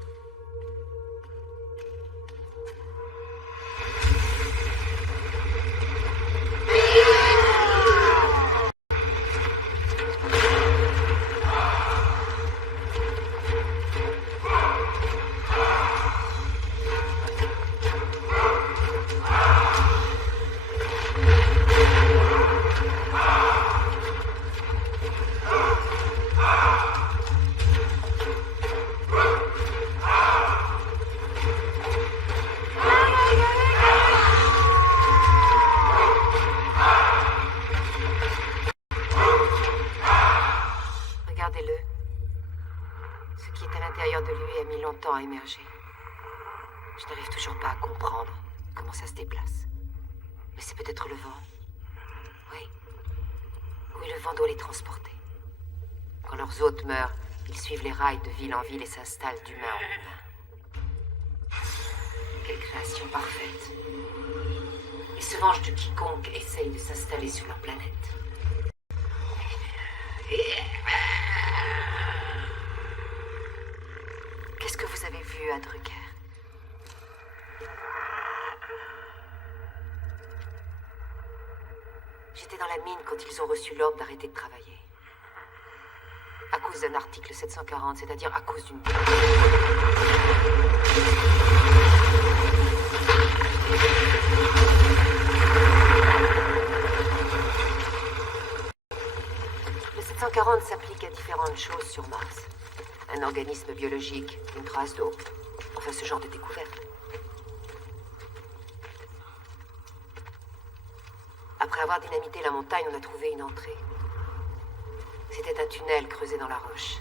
Regardez-le. Ce qui est à l'intérieur de lui a mis longtemps à émerger. Je n'arrive toujours pas à comprendre comment ça se déplace. Mais c'est peut-être le vent. Oui. Oui, le vent doit les transporter. Quand leurs hôtes meurent, ils suivent les rails de ville en ville et s'installent d'humain en humain. Quelle création parfaite. Ils se vengent de quiconque essaye de s'installer sur leur planète. Qu'est-ce que vous avez vu à Drucker? J'étais dans la mine quand ils ont reçu l'ordre d'arrêter de travailler. À cause d'un article 740, c'est-à-dire à cause d'une... Le 740 s'applique à différentes choses sur Mars. Un organisme biologique, une trace d'eau. Enfin, ce genre de découverte. Après avoir dynamité la montagne, on a trouvé une entrée. C'était un tunnel creusé dans la roche.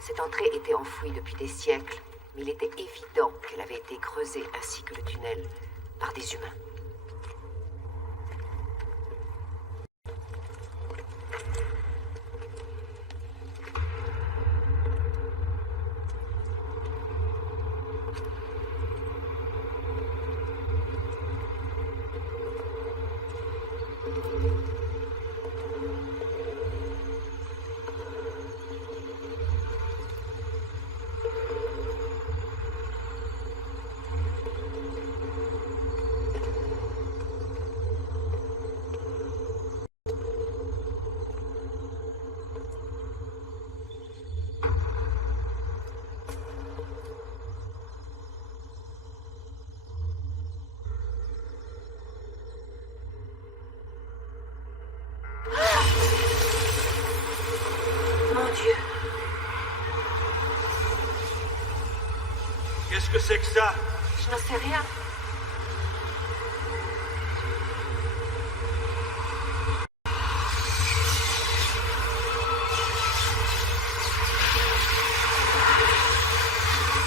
Cette entrée était enfouie depuis des siècles, mais il était évident qu'elle avait été creusée, ainsi que le tunnel, par des humains. Qu'est-ce que c'est que ça? Je n'en sais rien.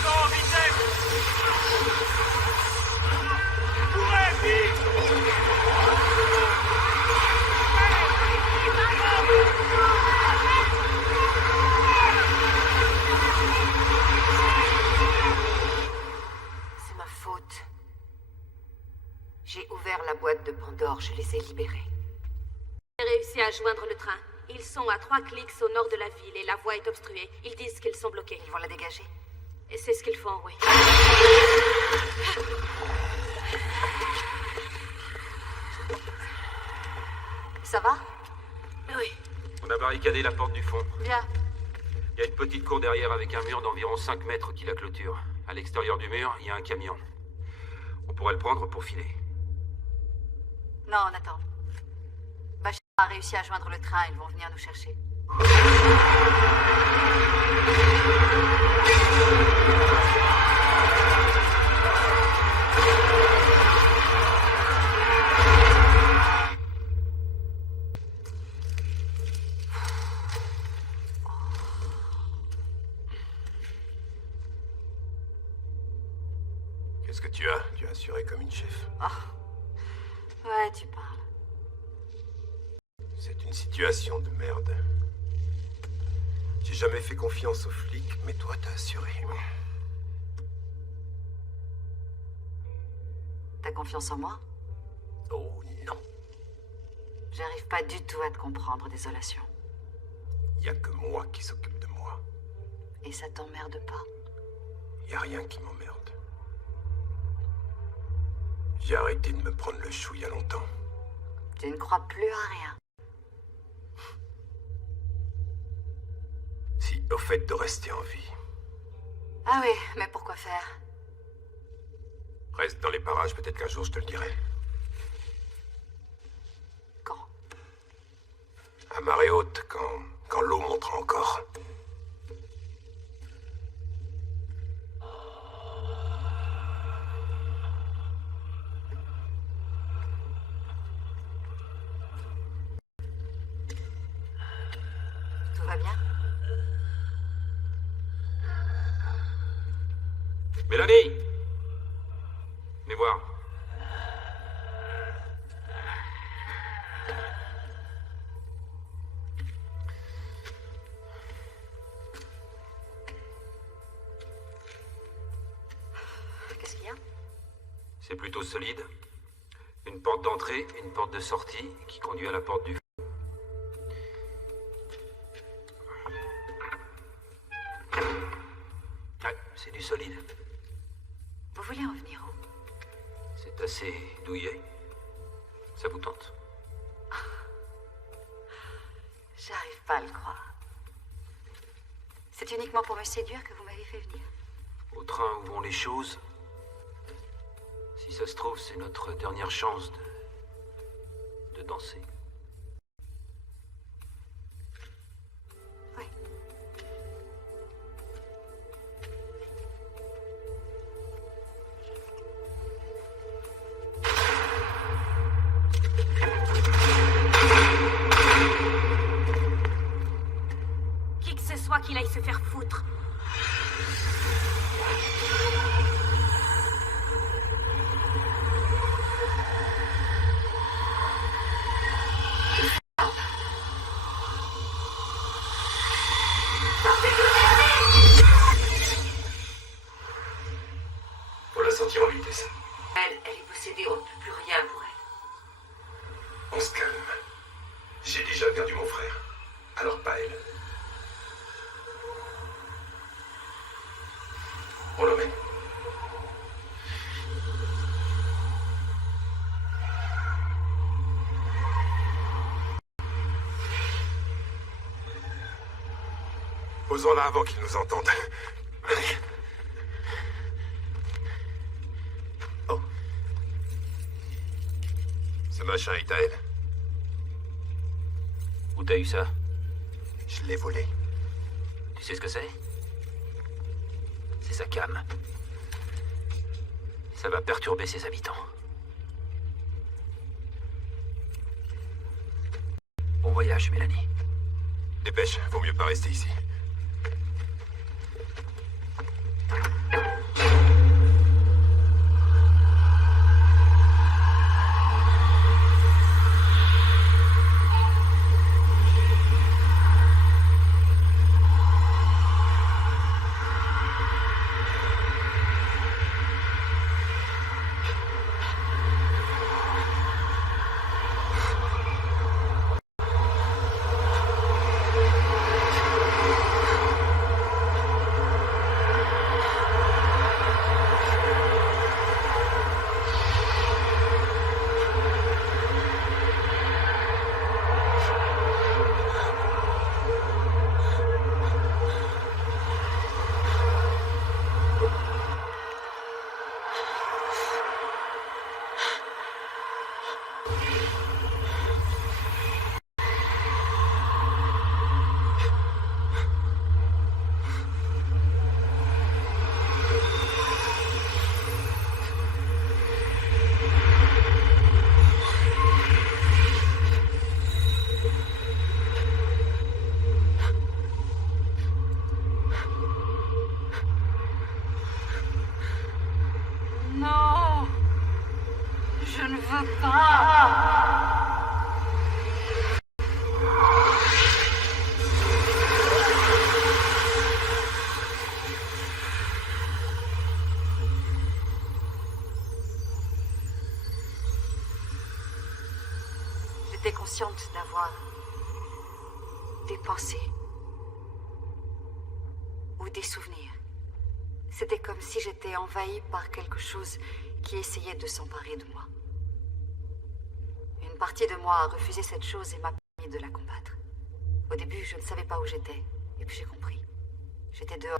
Non, vitesse! Courez, vite! de Pandore, je les ai libérés. J'ai réussi à joindre le train. Ils sont à 3 clics au nord de la ville et la voie est obstruée. Ils disent qu'ils sont bloqués. Ils vont la dégager. Et c'est ce qu'ils font, oui. Ça va? Oui. On a barricadé la porte du fond. Bien. Il y a une petite cour derrière avec un mur d'environ 5 mètres qui la clôture. À l'extérieur du mur, il y a un camion. On pourrait le prendre pour filer. Non, on attend. Bachar a réussi à joindre le train. Ils vont venir nous chercher. Qu'est-ce que tu as? Tu as assuré comme une chef. Oh. Ouais, tu parles. C'est une situation de merde. J'ai jamais fait confiance aux flics, mais toi, t'as assuré. T'as confiance en moi? Oh non. J'arrive pas du tout à te comprendre, désolation. Y a que moi qui s'occupe de moi. Et ça t'emmerde pas? Y a rien qui m'emmerde. J'ai arrêté de me prendre le chou il y a longtemps. Tu ne crois plus à rien. Si, au fait de rester en vie. Ah oui, mais pourquoi faire? Reste dans les parages, peut-être qu'un jour je te le dirai. Quand? À marée haute, quand l'eau montera encore. Tout va bien? Mélanie! Venez voir. Qu'est-ce qu'il y a? C'est plutôt solide. Une porte d'entrée, une porte de sortie qui conduit à la porte du fond. Ouais, c'est du solide. Vous voulez en venir où? C'est assez douillet. Ça vous tente? J'arrive pas à le croire. C'est uniquement pour me séduire que vous m'avez fait venir. Au train où vont les choses, si ça se trouve, c'est notre dernière chance de danser. Oui. Qui que ce soit qu'il aille se faire foutre. Faut la sortir en vitesse. Elle est possédée, on ne peut plus rien pour elle. On se calme. J'ai déjà perdu mon frère. Alors pas elle. On l'emmène. Posons-la avant qu'ils nous entendent. Oh. Ce machin est à elle. Où t'as eu ça? Je l'ai volé. Tu sais ce que c'est? C'est sa cam. Ça va perturber ses habitants. Bon voyage, Mélanie. Dépêche, vaut mieux pas rester ici. peux pas. J'étais consciente d'avoir des pensées ou des souvenirs. C'était comme si j'étais envahie par quelque chose qui essayait de s'emparer de moi. Une partie de moi a refusé cette chose et m'a permis de la combattre. Au début, je ne savais pas où j'étais, et puis j'ai compris. J'étais dehors.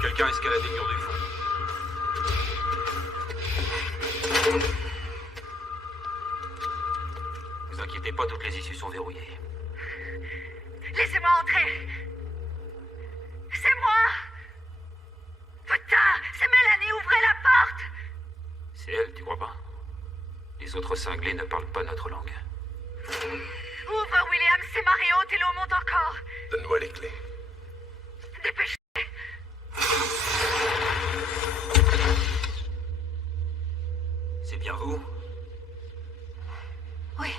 Quelqu'un escalade les murs du fond. Vous inquiétez pas, toutes les issues sont verrouillées. Laissez-moi entrer. C'est moi. Putain, c'est Mélanie, ouvrez la porte. C'est elle, tu crois pas? Les autres cinglés ne parlent pas notre langue. Ouvre, William, c'est marée haute et l'eau monte encore. Donne-moi les clés. Dépêche. C'est bien vous? Oui.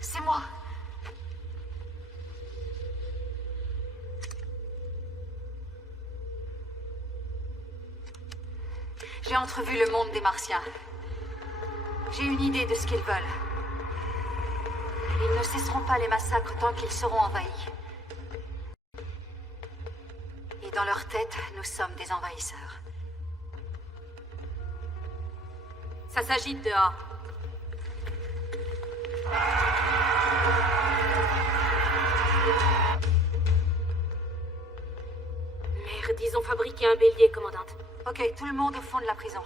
C'est moi. J'ai entrevu le monde des Martiens. J'ai une idée de ce qu'ils veulent. Ils ne cesseront pas les massacres tant qu'ils seront envahis. Et dans leur tête, nous sommes des envahisseurs. Ça s'agite dehors. Merde, ils ont fabriqué un bélier, commandante. Ok, tout le monde au fond de la prison.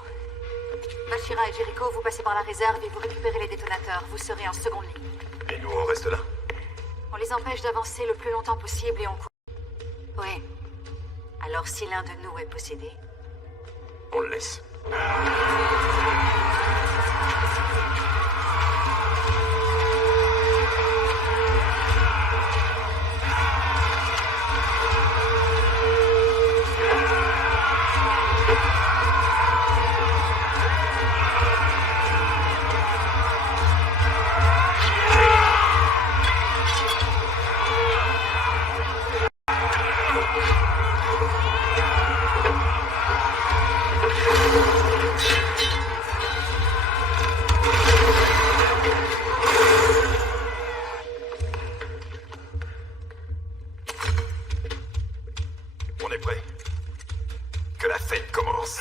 Bashira et Jericho, vous passez par la réserve et vous récupérez les détonateurs. Vous serez en seconde ligne. Et nous, on reste là. On les empêche d'avancer le plus longtemps possible et on court. Oui. Alors si l'un de nous est possédé... On le laisse. On est prêt. Que la fête commence.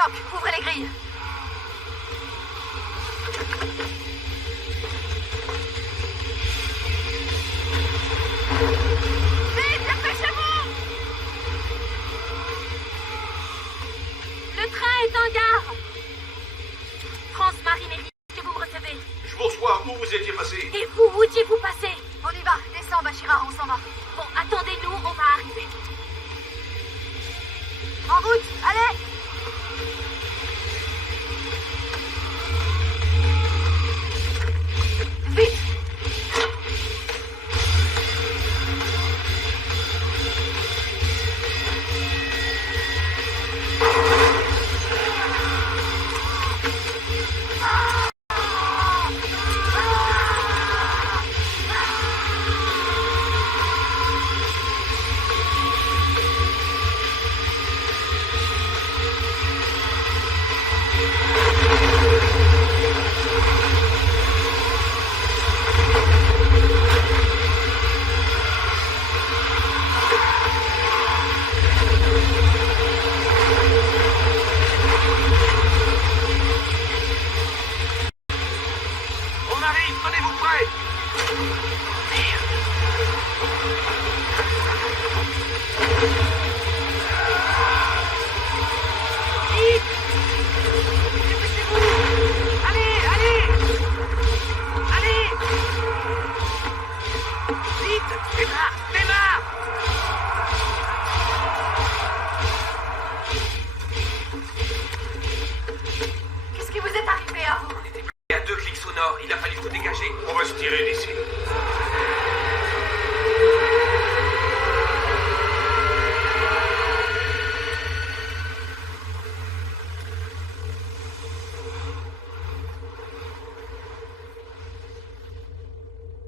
Whitlock, ouvrez les grilles. Vite, dépêchez-vous! Le train est en gare. France Marine Eric, que vous me recevez. Je vous reçois. Où vous étiez passé? Et vous, où étiez-vous passé? On y va, descends Bashira, on s'en va. Bon, attendez-nous, on va arriver. En route, allez! Vite! On arrive, tenez-vous prêts! Vite! Dépêchez-vous! Allez, allez! Allez! Vite! Démarre! Démarre! Qu'est-ce qui vous est arrivé à vous? Il y a 2 clics sonores, il a fallu vous dégager. On va se tirer d'ici.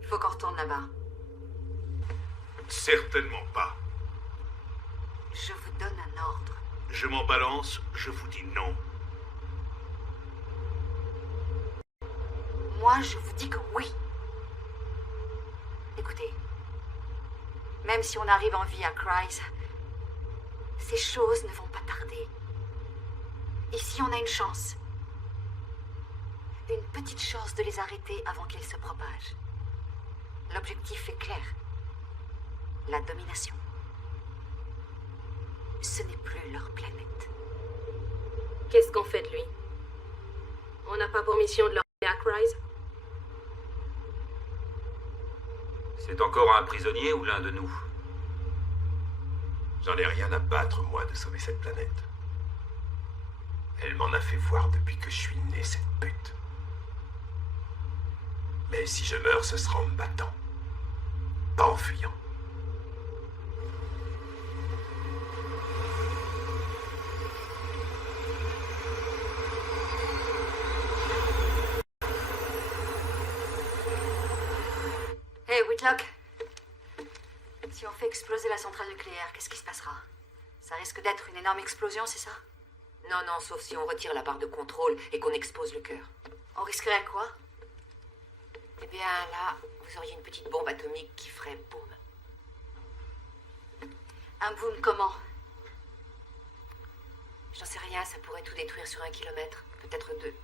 Il faut qu'on retourne là-bas. Certainement pas. Je vous donne un ordre. Je m'en balance, je vous dis non. Moi, je vous dis que oui. Écoutez, même si on arrive en vie à Kryze, ces choses ne vont pas tarder. Ici, on a une chance. Une petite chance de les arrêter avant qu'elles se propagent. L'objectif est clair. La domination. Ce n'est plus leur planète. Qu'est-ce qu'on fait de lui? On n'a pas pour mission de le ramener à Kryze? C'est encore un prisonnier ou l'un de nous? J'en ai rien à battre, moi, de sauver cette planète. Elle m'en a fait voir depuis que je suis né, cette pute. Mais si je meurs, ce sera en me battant. Pas en fuyant. Hé, Whitlock. Si on fait exploser la centrale nucléaire, qu'est-ce qui se passera? Ça risque d'être une énorme explosion, c'est ça? Non, non, sauf si on retire la barre de contrôle et qu'on expose le cœur. On risquerait quoi? Eh bien, là, vous auriez une petite bombe atomique qui ferait boum. Un boom comment? J'en sais rien, ça pourrait tout détruire sur 1 kilomètre, peut-être 2.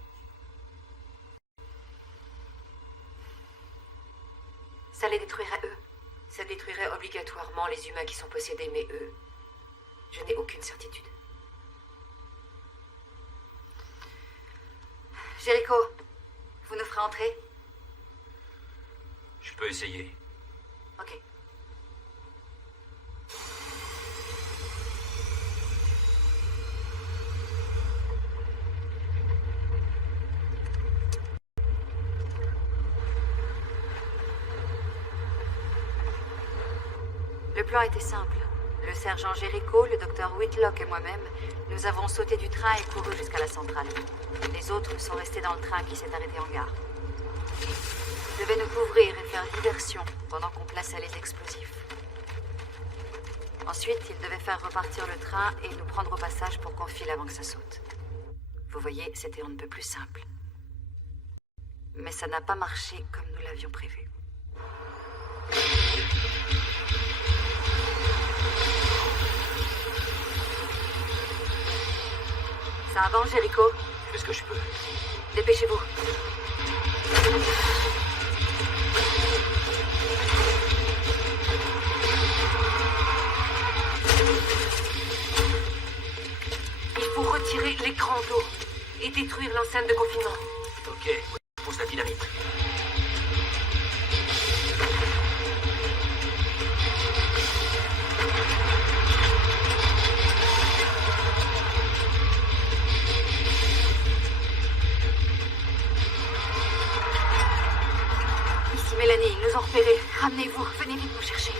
Ça les détruirait eux? Ça détruirait obligatoirement les humains qui sont possédés, mais eux, je n'ai aucune certitude. Jericho, vous nous ferez entrer? Je peux essayer. Ok. Le plan était simple. Le sergent Jericho, le docteur Whitlock et moi-même, nous avons sauté du train et couru jusqu'à la centrale. Les autres sont restés dans le train qui s'est arrêté en gare. Ils devaient nous couvrir et faire diversion pendant qu'on plaçait les explosifs. Ensuite, ils devaient faire repartir le train et nous prendre au passage pour qu'on file avant que ça saute. Vous voyez, c'était on ne peut plus simple. Mais ça n'a pas marché comme nous l'avions prévu. Ça avance, Jericho. Fais ce que je peux. Dépêchez-vous. Il faut retirer l'écran d'eau et détruire l'enceinte de confinement. Ok, je pose la dynamite. Ici Mélanie, ils nous ont repérés. Ramenez-vous, venez vite nous chercher.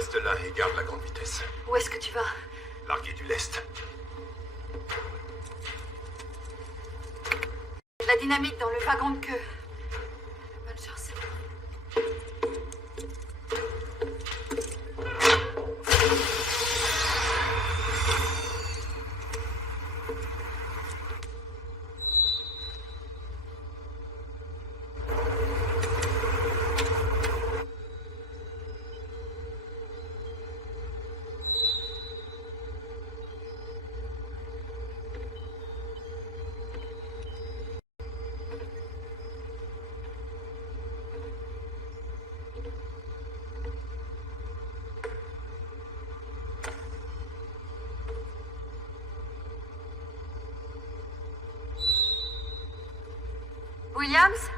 Reste là et garde la grande vitesse. Où est-ce que tu vas? Larguer du lest. De la dynamite dans le wagon de queue. Bonne chance. Williams?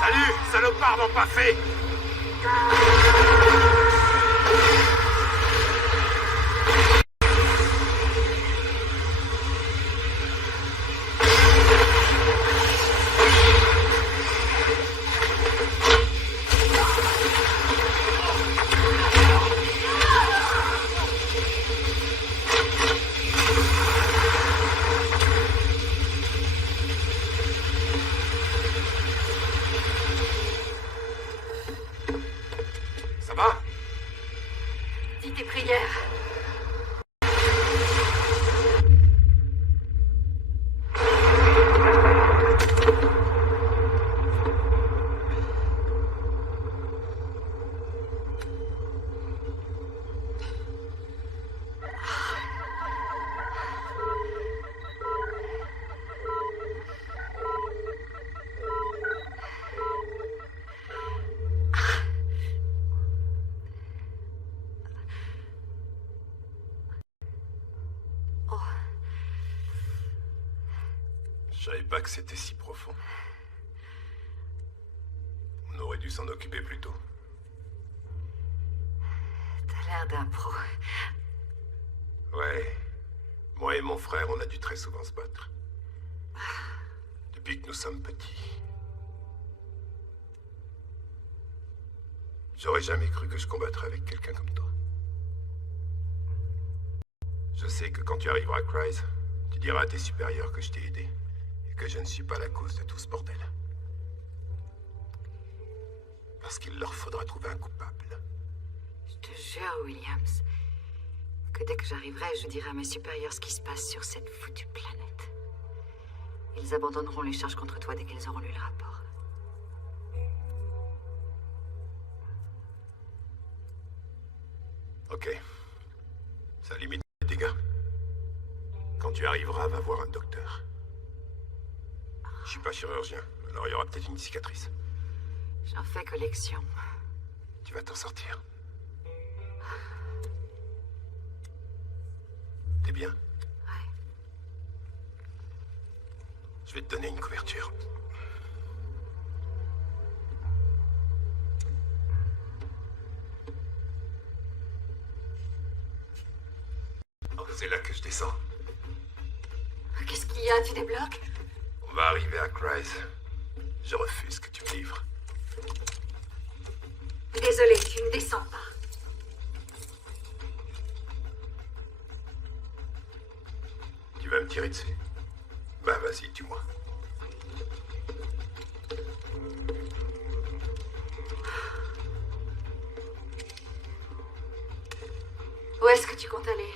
Salut, salopard m'ont pas fait. Ça va? Dis tes prières. Je savais pas que c'était si profond. On aurait dû s'en occuper plus tôt. T'as l'air d'un pro. Ouais. Moi et mon frère, on a dû très souvent se battre. Depuis que nous sommes petits. J'aurais jamais cru que je combattrais avec quelqu'un comme toi. Je sais que quand tu arriveras à Kryze, tu diras à tes supérieurs que je t'ai aidé. Et que je ne suis pas la cause de tout ce bordel. Parce qu'il leur faudra trouver un coupable. Je te jure, Williams, que dès que j'arriverai, je dirai à mes supérieurs ce qui se passe sur cette foutue planète. Ils abandonneront les charges contre toi dès qu'ils auront lu le rapport. Ok. Ça limite les dégâts. Quand tu arriveras, va voir un docteur. Je suis pas chirurgien, alors il y aura peut-être une cicatrice. J'en fais collection. Tu vas t'en sortir. T'es bien? Ouais. Je vais te donner une couverture. Oh, c'est là que je descends. Qu'est-ce qu'il y a? Tu débloques? On va arriver à Kryze. Je refuse que tu me livres. Désolé, tu ne descends pas. Tu vas me tirer dessus? Bah vas-y, tue-moi. Où est-ce que tu comptes aller?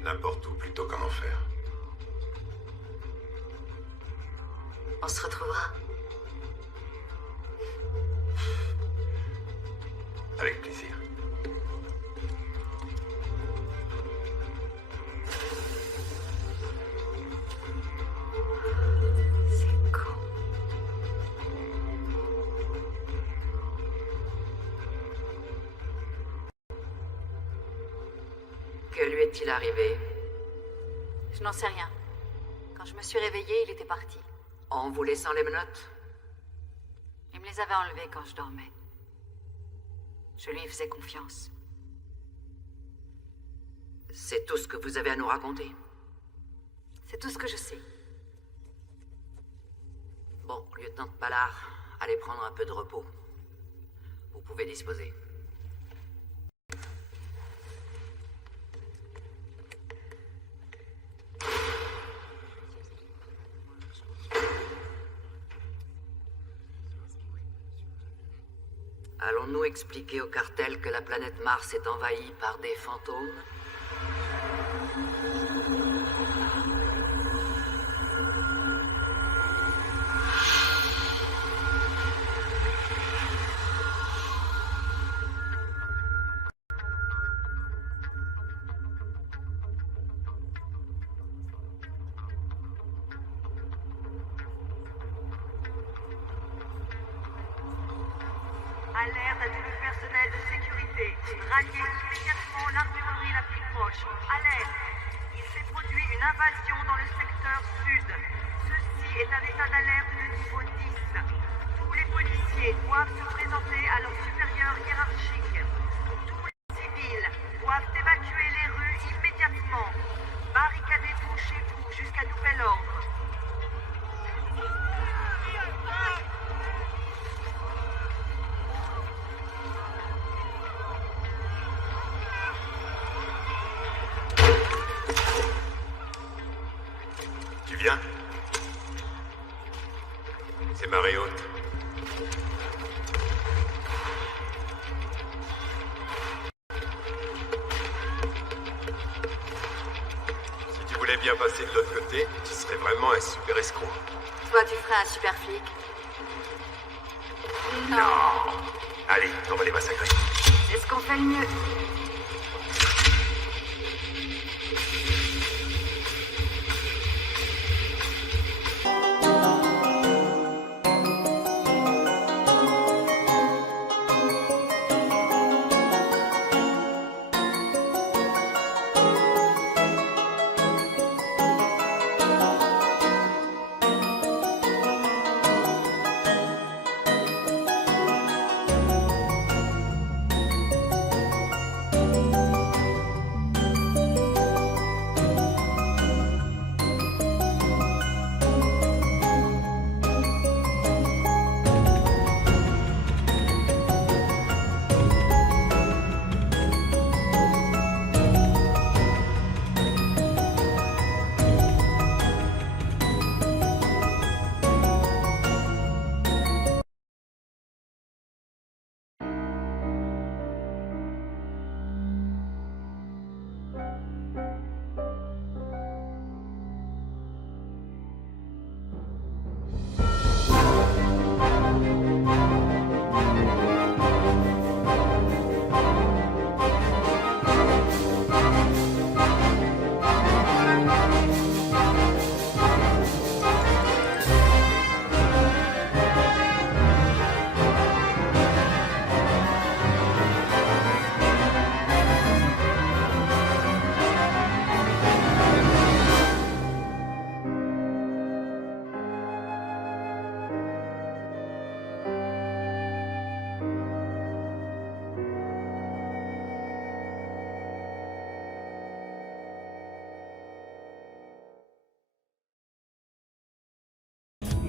N'importe où plutôt qu'en enfer. On se retrouvera. Avec plaisir. C'est con. Que lui est-il arrivé? Je n'en sais rien. Quand je me suis réveillée, il était parti. En vous laissant les menottes? Il me les avait enlevées quand je dormais. Je lui faisais confiance. C'est tout ce que vous avez à nous raconter? C'est tout ce que je sais. Bon, lieutenant Ballard, allez prendre un peu de repos. Vous pouvez disposer. Allons-nous expliquer au cartel que la planète Mars est envahie par des fantômes? personnel de sécurité, ralliez immédiatement l'armurerie la plus proche. À l'aide. Il s'est produit une invasion dans le secteur sud. Ceci est un état d'alerte de niveau 10. Tous les policiers doivent se présenter à leur supérieur hiérarchique. Tous les civils doivent évacuer les rues immédiatement. Barricadez-vous chez vous jusqu'à nouvel ordre. Tu viens? C'est marée haute. Si tu voulais bien passer de l'autre côté, tu serais vraiment un super escroc. Toi, tu ferais un super flic. Non! Allez, on va les massacrer. C'est ce qu'on fait le mieux.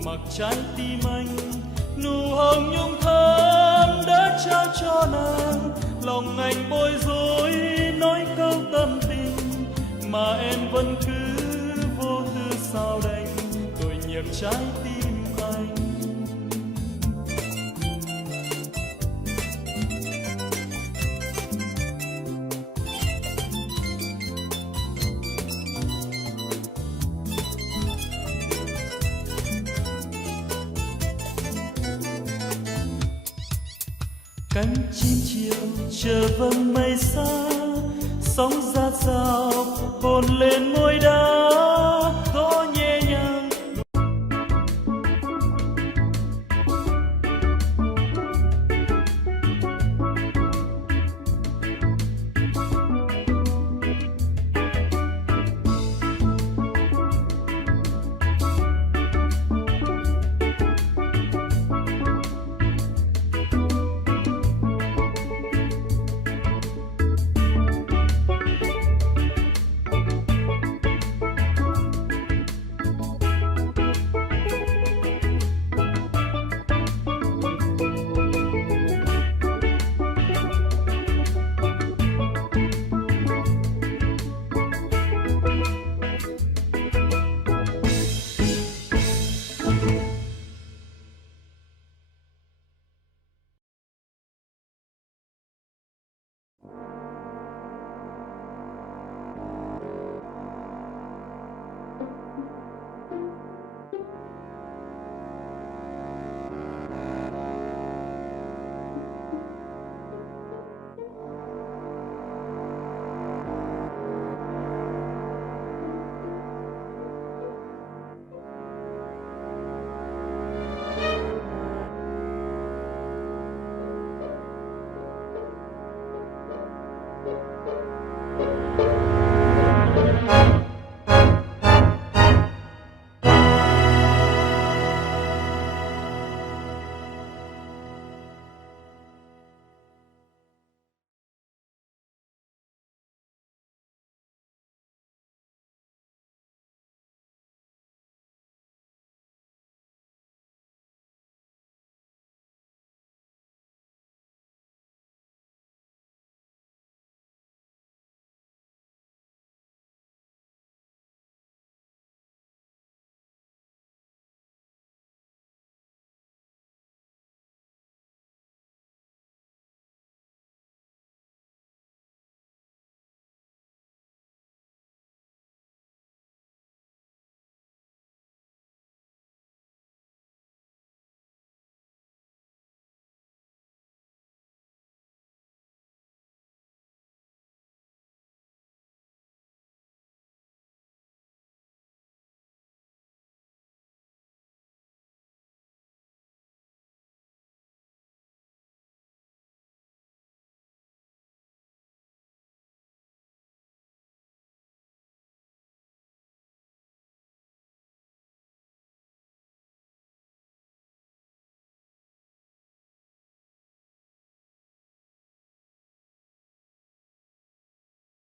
mặc trái tim anh nụ hồng nhung thắm đã trao cho nàng, lòng anh bối rối nói câu tâm tình mà em vẫn cứ vô tư sao đành tội nghiệp trái tim anh. Cánh chim chiều chờ vầng mây xa, sóng ra rào hôn lên môi đá.